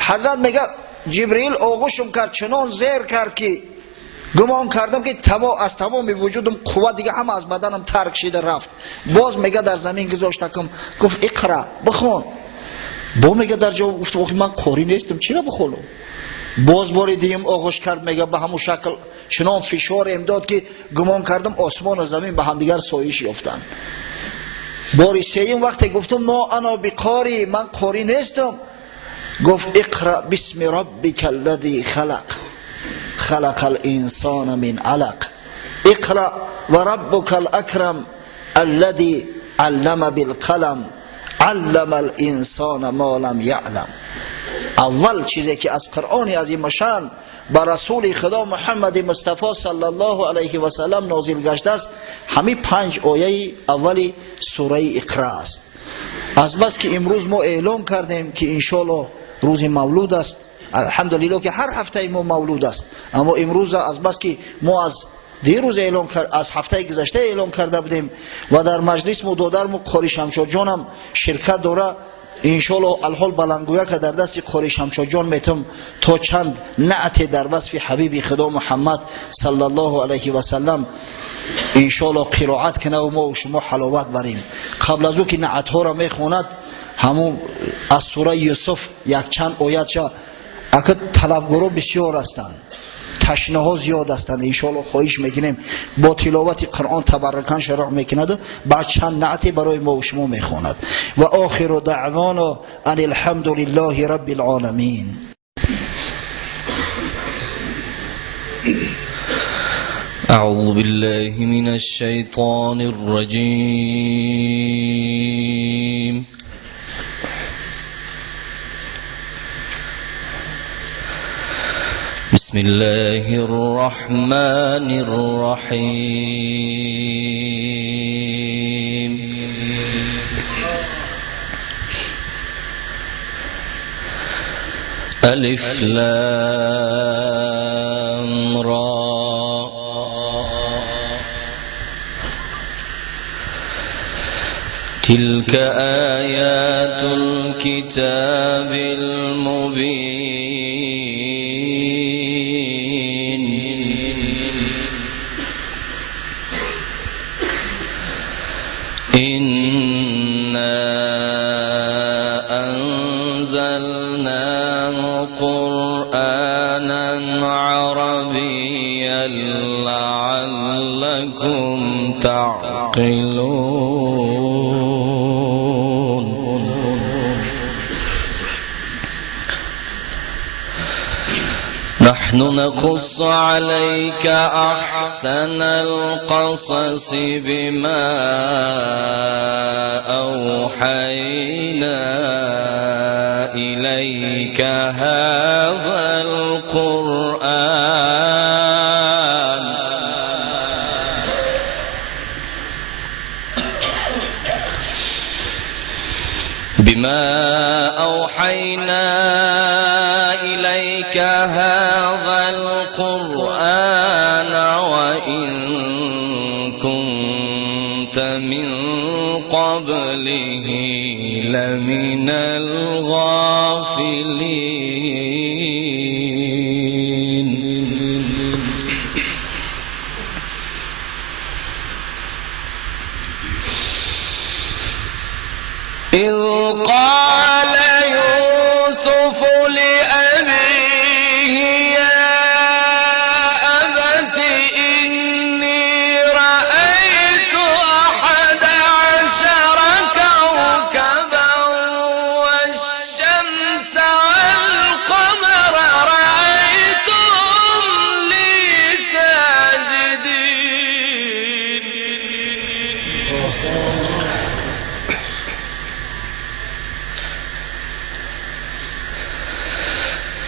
حضرت میگه جبرئیل آغوشم کرد، چنان زیر کرد که گمان کردم که از تمام وجودم قوت دیگه همه از بدنم ترک شده رفت. باز میگه در زمین گذاشتم، گفت اقرا، بخوان. با میگه در جواب گفت من قاری نیستم، چرا بخونم؟ باز باری دیگه آغوش کرد، میگه به همون شکل چنان فشار امداد که گمان کردم آسمان و زمین به هم دیگر سایش یافتن. باری سوم وقتی گفتم ما انا بقاری، من قاری نیستم، گفت اقرا بسم ربک الذی خلق خلق الانسان من علق اقرا و ربک الاکرم الذی علم بالقلم علم الانسان ما لم یعلم. اول چیزی که از قرآن عظیم شان با رسول خدا محمد مصطفی صلی الله علیه و سلم نازل گشته است همین 5 آیه اولی سوره اقرا است. از بس که امروز ما اعلام کردیم که انشالله روز مولود است، الحمدلله که هر هفته ما مولود است، اما امروز از بس که ما از دیروز اعلام کرد، از هفته گذشته اعلام کرده بودیم و در مجلس ما دادرم قاری شمشاد جان هم شرکت داره، انشالله الحال بلنگویا که در دست قاری شمشاد جان میتم تا چند نعت در وصف حبیب خدا محمد صلی الله علیه و سلم انشالله قرائت کنه و ما و شما حلاوت بریم. قبل از او که نعت ها را میخواند همون از سوره یوسف یک چند آیت چه اگر طلبگارا بسیار هستند، تشنه ها زیاد هستند، انشالله خواهش میکنیم با تلاوت قرآن تبرکاً شروع میکند، بعد چند نعت برای ما و شما میخواند. و آخر دعوانا ان الحمد لله رب العالمین. أعوذ بالله من الشيطان الرجيم. بسم الله الرحمن الرحيم. ألف لام را تلك آيات الكتاب المبين. إنا أنزلناه قرآنا عربيا لعلكم تعقلون. نحن نقص عليك أحسن القصص بما أوحينا إليك هذا القرآن وإن كنت من قبله لمن الغافلين. إذ قال يوسف لأبيه يا أبت إني رأيت 11 كوكبا والشمس والقمر رأيتهم لي ساجدين.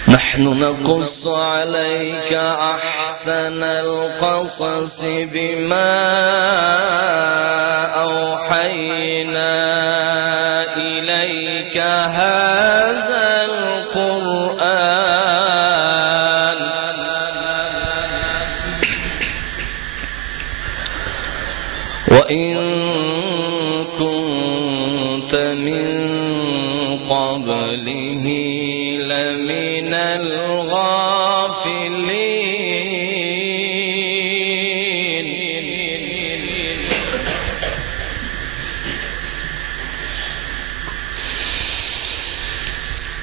نحن نقص عليك أحسن القصص بما أوحينا إليك هذا القرآن وإن كنت من قبله لمن الغافلين.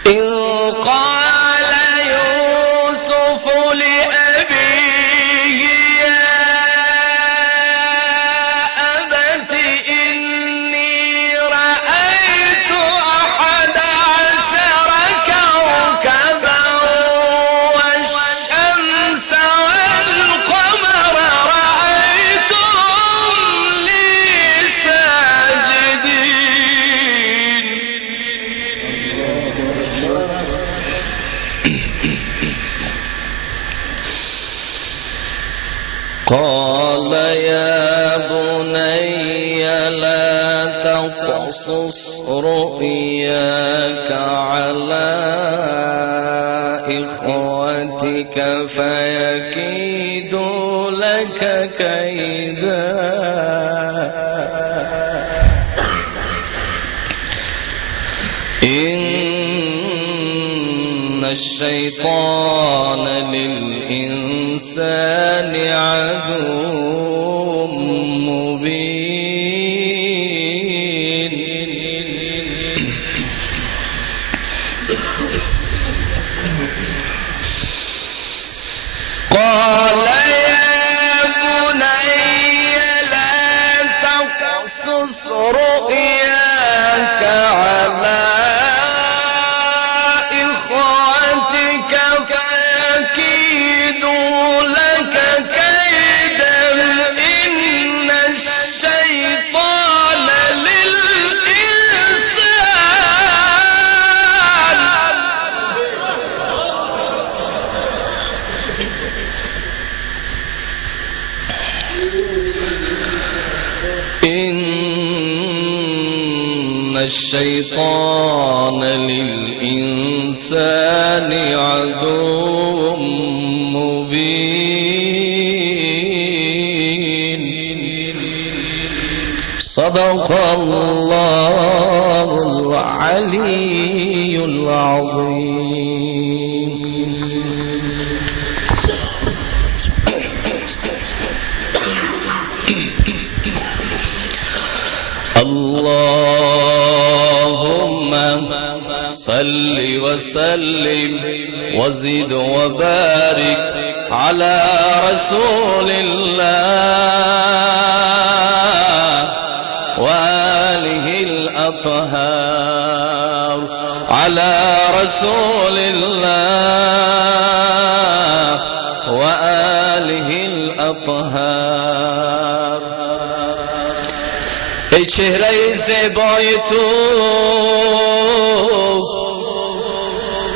إذ قال يوسف لأبيه يا أبت إني رأيت 11 كوكبا والشمس والقمر رأيتهم لي ساجدين. قال يا بني لا تقصص تقصص رؤياك على إخوتك فيكيدوا لك كيدا إن الشيطان للإنسان عدو مبين قال يا بني لا تقصص رؤياك على إخوتك فيكيدوا لك كيدا إن الشيطان للإنسان إن الشيطان للإنسان عدو مبين صدق الله العلي العظيم. اللهم صل وسلم وزد وبارك على رسول الله وآله الأطهار على رسول الله وآله الأطهار. ای چهره زیبای تو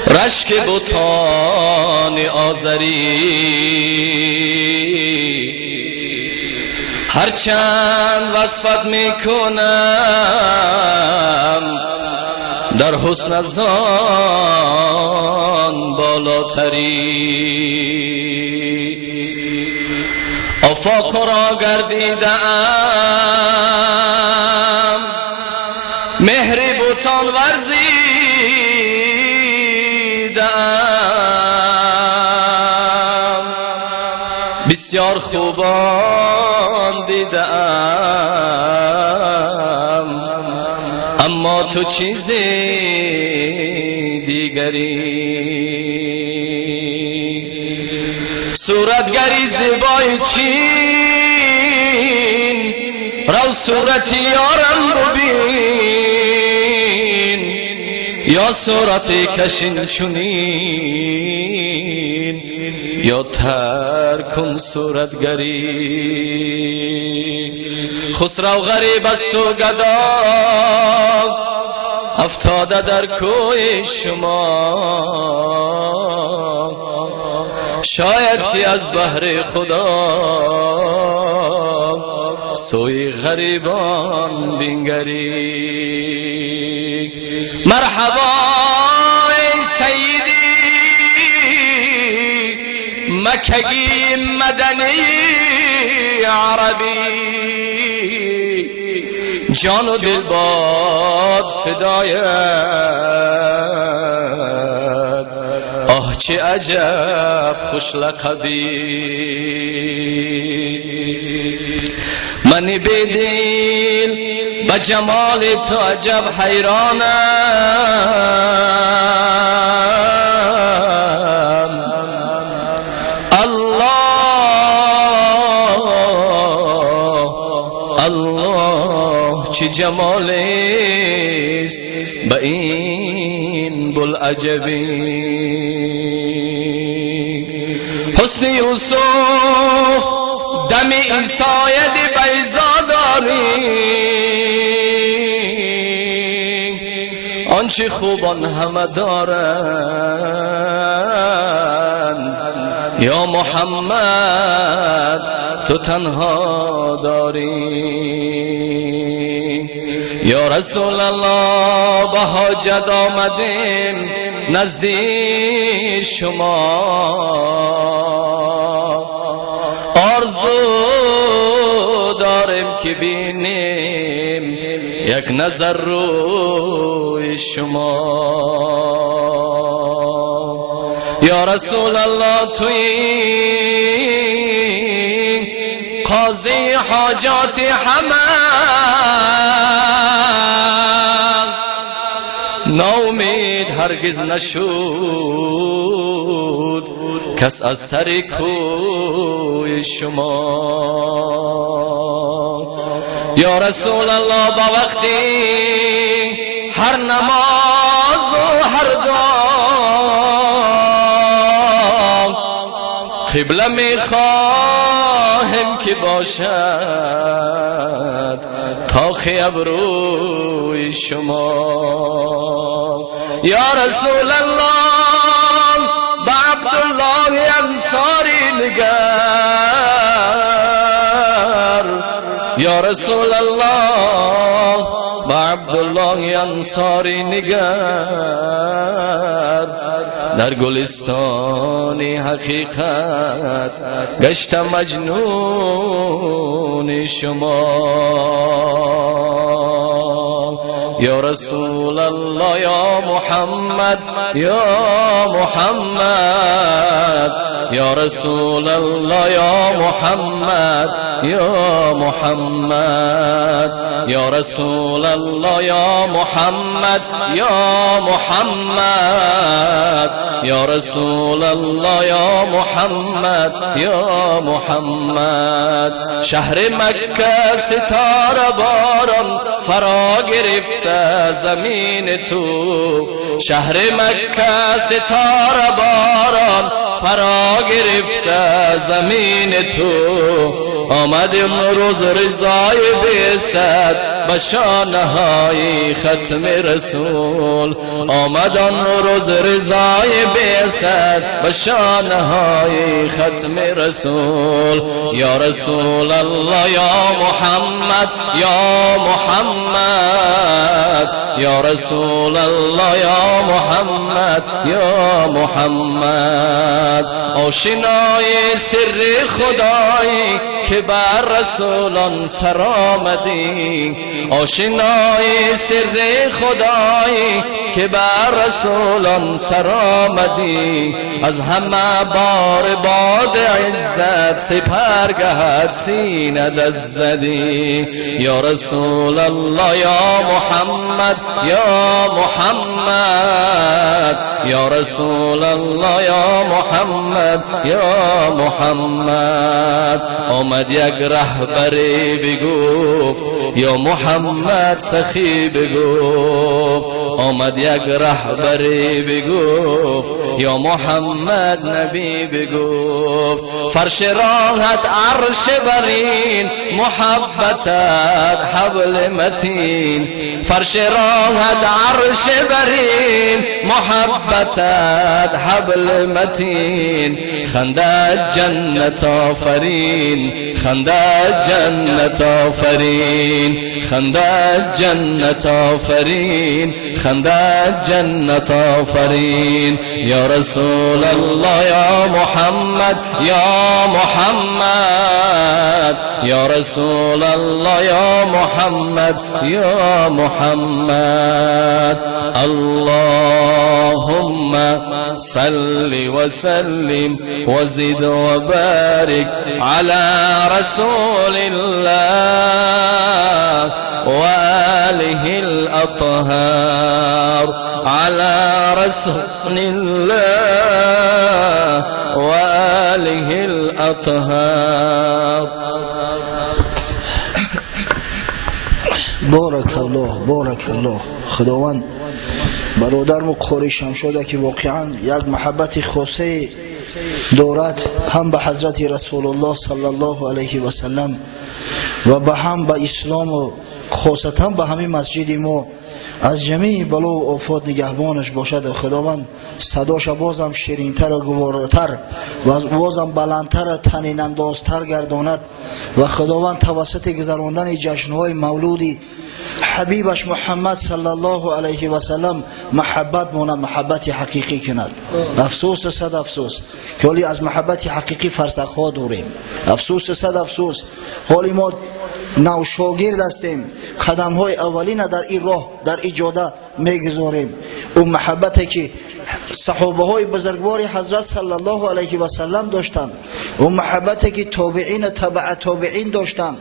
رشک بتان آزری هرچند وصفت میکنم در حسن از آن بالاتری آفاق را گردیدم مهر بتان ورزیدم بسیار خوبان دیدم اما تو چیز دیگری صورتگری زیبای چین رو صورت یارم ببین یا صورت کشین چونین یا ترک کن صورتگری خسرو غریب است و گدا افتاده در کوی شما شاید که از بحر خدا سوی غریبان بنگری مرحبا ای سیدی مکگی مدنی عربی جان و دل باد فدایت آه چه عجب خوش لقبی منی بدل با جمال تو عجب حیرانم الله چه جمال است با این بلعجبی حسن یوسف دم عیسایت بیضا داری آنچه خوبان همه دارند یا محمد تو تنها داری یا رسول الله با حاجت آمدیم نزدیک شما، آرزو داریم که بینیم یک نظر روی شما. یا رسول الله توی قاضی حاجات همه، ناامید هرگز نشد کس از سر کوی شما. یا رسول الله با وقتی هر نماز و هر دعا قبله میخواهم که باشد تاخ ابروی شما. یا رسول الله با عبدالله انصاری نگر، یا رسول الله با عبدالله انصاری نگر، در گلستان حقیقت گشت مجنون شما. یا رسول الله یا محمد یا محمد، یا رسول الله یا محمد یا محمد، یا رسول الله یا محمد یا محمد، یا رسول الله یا محمد یا محمد. شهر مکه ستاره باران فرا گرفته زمین تو، شهر مکه ستاره باران فرا گرفته زمین تو. آمد امروز رضای بعثت به شانهای ختم رسول، آمد امروز رضای بعثت به شانهای ختم رسول. یا رسول الله یا محمد یا محمد، یا رسول الله یا محمد یا محمد. آشنای سر خدایی که بر رسولان سر آمدی، آشنای سر خدایی که بر رسولان سر آمدی. از همه بار باد عزت سپرگهت سینه دست زدی. یا رسول الله یا محمد یا محمد، یا رسول الله یا محمد یا محمد. آمد یک رهبری بگفت یا محمد سخی بگفت، آمد یک رهبری بگفت یا محمد نبی بگفت. فرش راحت عرش برین محبتت حبل متین، فرش راحت عرش برین محبتت حبل متین. خنده جنت آفرین، خنده جنت آفرین، خنده جنت آفرین، خنده جنت آفرین. یا رسول الله یا محمد یا محمد، یا رسول الله یا محمد یا محمد. اللهم صل وسلم وزد وبارك على رسول الله وآله الأطهار، على رسول الله وآله الأطهار. بارک الله بارک الله. خداوند برادرم قاری شمشاده که واقعا یک محبت خاصه دارد هم به حضرت رسول الله صلی الله علیه و سلم و به هم به اسلام و خاصتا به همین مسجد ما از جمیع بلا و آفات نگهبانش باشد و خداوند صداش بازم شیرینتر و گواراتر و از بازم بلندتر و طنین اندازتر گرداند و خداوند توسط گذراندن جشنهای مولودی حبیبش محمد صلی الله علیه و سلم محبت مونه، محبت حقیقی کند. افسوس صد افسوس که حالی از محبت حقیقی فرسخ‌ها دوریم. افسوس صد افسوس حالی ما نو شاگرد هستیم، قدم های اولین در این راه در این جاده میگذاریم. اون محبتی که صحابه های بزرگوار حضرت صلی الله علیه و سلم داشتند، اون محبتی که تابعین تبع تابعین داشتند،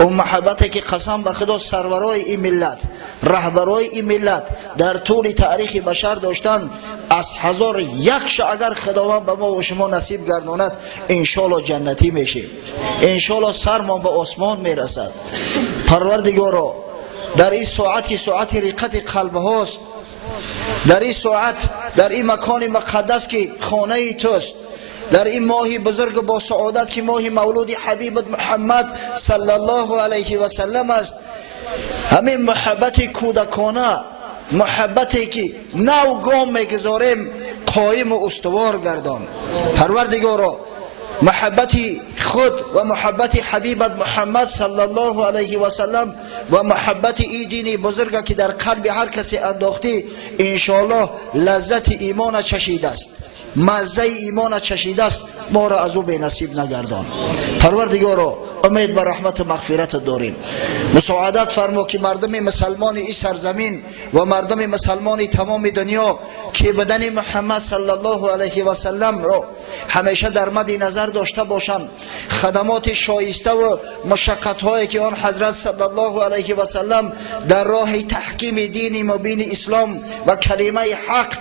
اون محبتی که قسم به خدا سرورای این ملت، رهبرای این ملت در طول تاریخ بشر داشتند، از 1001 اگر خداوند به ما و شما نصیب گرداند انشالله جنتی میشیم، انشالله سرمان به آسمان میرسد. پروردگارا در این ساعت که ساعت رقت قلب هاست، در این ساعت در این مکان مقدس که خانه توست، در این ماهی بزرگ با سعادت که ماهی مولود حبیبت محمد صلی الله علیه و سلم است، همین محبت کودکانه، محبتی که نو گام میگذاریم قایم و استوار گردان. پروردگارا محبتی خود و محبت حبیبت محمد صلی الله علیه و سلم و محبت این دین بزرگ که در قلب هر کسی انداختی انشاءالله لذت ایمان چشیده است، مزه ایمان چشیده است، ما را از او به نصیب نگردان. پروردگارا امید به رحمت و مغفرت داریم. مساعدت فرما که مردم مسلمان این سرزمین و مردم مسلمان تمام دنیا که بدن محمد صلی الله علیه و سلم را همیشه در مد نظر داشته باشند، خدمات شایسته و مشقت هایی که آن حضرت صلی الله علیه و سلم در راه تحکیم دین مبین اسلام و کلمه حق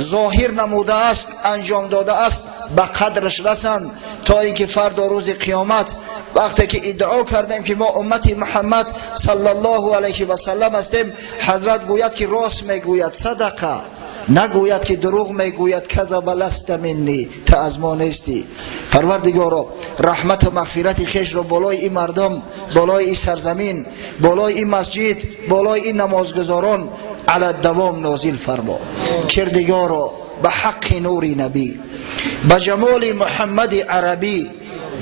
ظاهر نموده است، انجام داده است، به قدرش رسند، تا اینکه فردا روز قیامت وقتی که ادعا کردیم که ما امت محمد صلی الله علیه و سلم هستیم، حضرت گوید که راست میگوید، صدقه، نگوید که دروغ میگوید، کذب لست منی، تا از ما نیستی. پروردگارا رحمت و مغفرت خیش را بالای این مردم، بالای این سرزمین، بالای این مسجد، بالای این نمازگزاران علی الدوام نازل فرما. کردگارا به حق نور نبی، به جمال محمد عربی،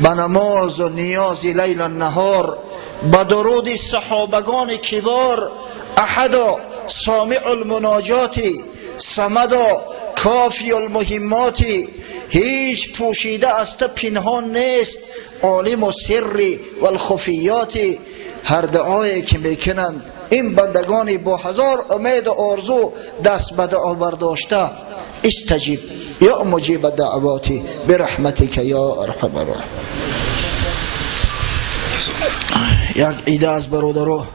به نماز و نیاز لیل و نهار، به درود صحابگان کبار، احدا سامع المناجاتی، صمدا کافی المهماتی، هیچ پوشیده است پنهان نیست، عالم و سری و الخفیاتی. هر دعایی که میکنند این بندگانی با هزار امید و آرزو دست به دعا برداشته، استجیب یا مجیب دعواتی برحمتک یا ارحم الراحمین. یک عیده از برادرها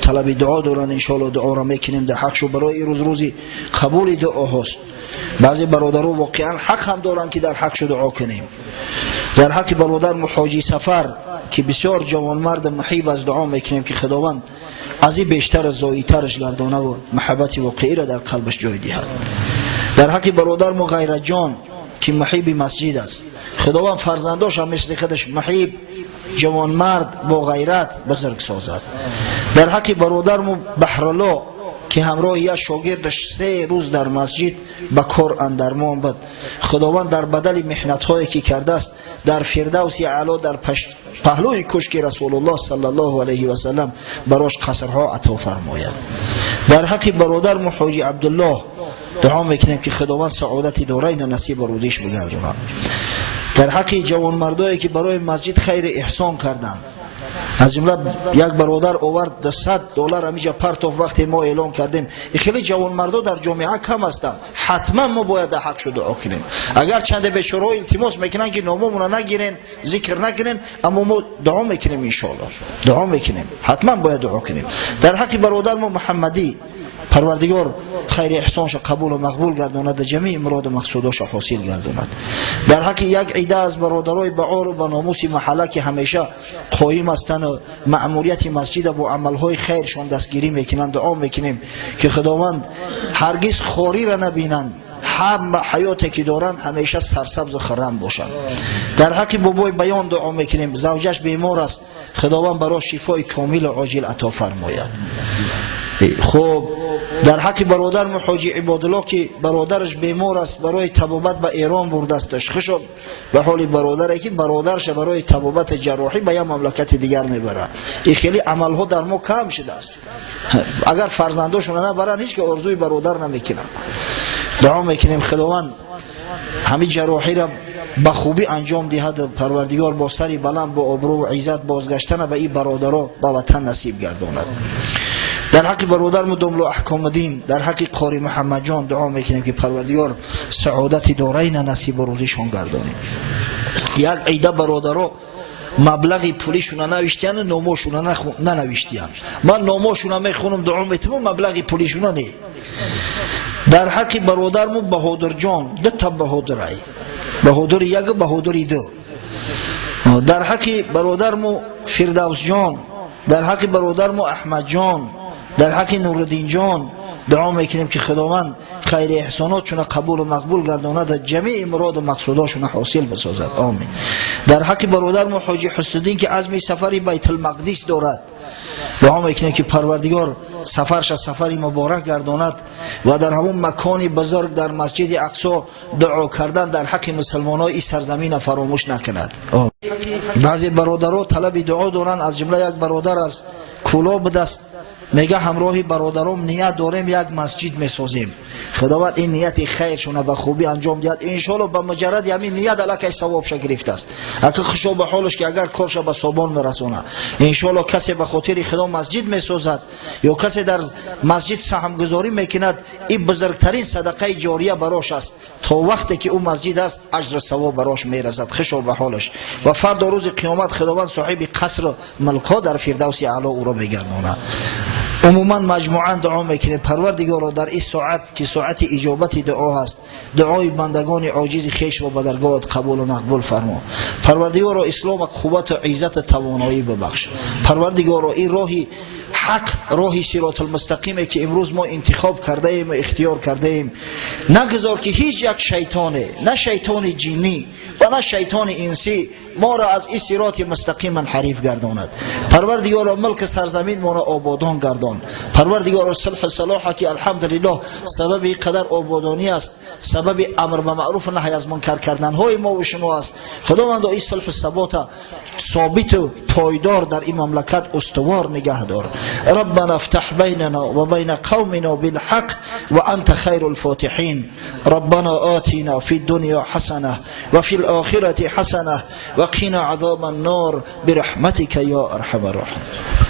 طلب دعا دارن، انشاءالله دعا را میکنیم در حق شو. برای این روزی قبول دعا هست. بعضی برادرها واقعا حق هم دارن که در حق شو دعا کنیم. در حق برادر محاجی سفر که بسیار جوان مرد محیب از دعا میکنیم که خداوند از این بیشتر از زاییترش گردانه و محبت واقعی را در قلبش جای دهد. در حق برادر غیرت جان که محیب مسجد است، خداوند فرزنداش هم مثل خودش محیب جوان مرد با غیرت بزرگ سازد. در حق برادر بحرالله که همراه یک شاگردش 3 روز در مسجد به کار اندرمان بود، خداوند در بدل محنت هایی که کرده است در فردوس اعلی در پهلوی کشک رسول الله صلی الله علیه و سلم براش قصرها عطا فرماید. در حق برادر حاجی عبدالله دعا میکنیم که خداوند سعادت دارین نصیب روزیش بگرداند. در حق جوان مردایی که برای مسجد خیر احسان کردند، از جمله یک برادر آورد $100 همیجا پرتاف وقتی ما اعلام کردیم. خیلی جوان مردا در جامعه کم هستند، حتما ما باید در حق شو دعا کنیم. اگر چند بیچاره التماس میکنن که ناممون نگیرین، ذکر نکنین، اما ما دعا میکنیم، ان شاء الله دعا میکنیم، حتما باید دعا کنیم. در حق برادر ما محمدی پروردگار خیر احسانش قبول و مقبول گرداند، جمیع مراد و مقصوداش حاصل گرداند. در حق یک عیده از برادرای بعار و به ناموس محله که همیشه قایم هستند و مأموریت مسجد با عملهای خیرشان دستگیری میکنند، دعا میکنیم که خداوند هرگز خواری را نبینند، هم حیاتی که دارند همیشه سرسبز و خرم باشند. در حق بابای بیان دعا میکنیم، زوجش بیمار است، خداوند برای شفای کامل و عاجل عطا فرماید. خب در حق برادر حاجی عبادالله که برادرش بیمار است برای طبابت به ایران برده استش خشب به حال برادری که برادرش برای طبابت جراحی به یک مملکت دیگر میبره. این خیلی عملها در ما کم شده است. اگر فرزنداشون نبرن هیچ که آرزوی برادر نمیکنن. دعا میکنیم خداوند همین جراحی را به خوبی انجام دهد، پروردگار با سری بلند با آبرو و عزت بازگشتن به این برادرها به وطن نصیب گرداند. در حق برادر مدملو احکام دین، در حق قاری محمد جان دعا میکنیم که پروردگار سعادت دارین نصیب روزیشان گردانیم. یک عیده برادرها مبلغی پولیشون ننوشتن، نامشون ننوشتن. من نامشون میخونم دعا میتونم مبلغی پولیشون نه. در حق برادرمو بهادر جان دو تا بهادرای، بهادر یک بهادر دو. در حق برادرمو فردوس جان، در حق برادرمو احمد جان، در حق نورالدین جان دعا میکنیم که خداوند خیر احساناتشون قبول و مقبول گرداند، جمیع مراد و مقصوداشون حاصل بسازد. آمین. در حق برادرمو حاجی حسن‌الدین که عزم سفری بیت المقدس دارد دعا میکنیم که پروردگار سفرش سفری مبارک گرداند و در همون مکانی بزرگ در مسجد اقصی دعا کردن در حق مسلمانای این سرزمین فراموش نکند. بعضی برادرها طلب دعا دارن، از جمله یک برادر از کولا به دست میگه همراهی برادرام نیت داریم یک مسجد میسازیم. خداوند این نیت خیرشون به خوبی انجام دهد. ان شاء الله به مجرد همین نیت الکی ثوابش گرفته است. اگه خوشو به حالش که اگر کارش به صوبان میرسونه ان شاء الله کسی به خاطر خدا مسجد میسازد یا کسی در مسجد سهم گذاری میکند، این بزرگترین صدقه جاریه براش است. تا وقتی که اون مسجد است اجر ثواب براش میرسد. خوشو به حالش و فردا روز قیامت خداوند صاحب قصر ملکا در فردوس اعلی او را میگردونه. عموما مجموعا دعا میکنیم پروردگارا در این ساعت که ساعت اجابت دعا است، دعای بندگان عاجز خیش را به درگاهت قبول و مقبول فرما. پروردگارا اسلام و قوت و عزت و توانایی ببخش. پروردگارا این راهی حق، راهی صراط المستقیمی که امروز ما انتخاب کرده ایم و اختیار کرده ایم، نگذار که هیچ یک شیطانه، نه شیطان جنی و نه شیطان انسی ما را از این صراط مستقیم منحرف گرداند. پروردگار ملک سرزمین ما را آبادان گردان. پروردگار صلح صلاح که الحمدلله سبب قدر آبادانی است، سبب امر به معروف و نهی از منکر کردن های ما و شما است. خداوند این صلح ثبات ثابت و پایدار در این مملکت استوار نگه دار. ربنا افتح بیننا و بین قومنا بالحق و انت خیر الفاتحین. ربنا آتنا فی الدنیا حسنه و فی الآخرة حسنه و قنا عذاب النار برحمتك یا ارحم الراحمین.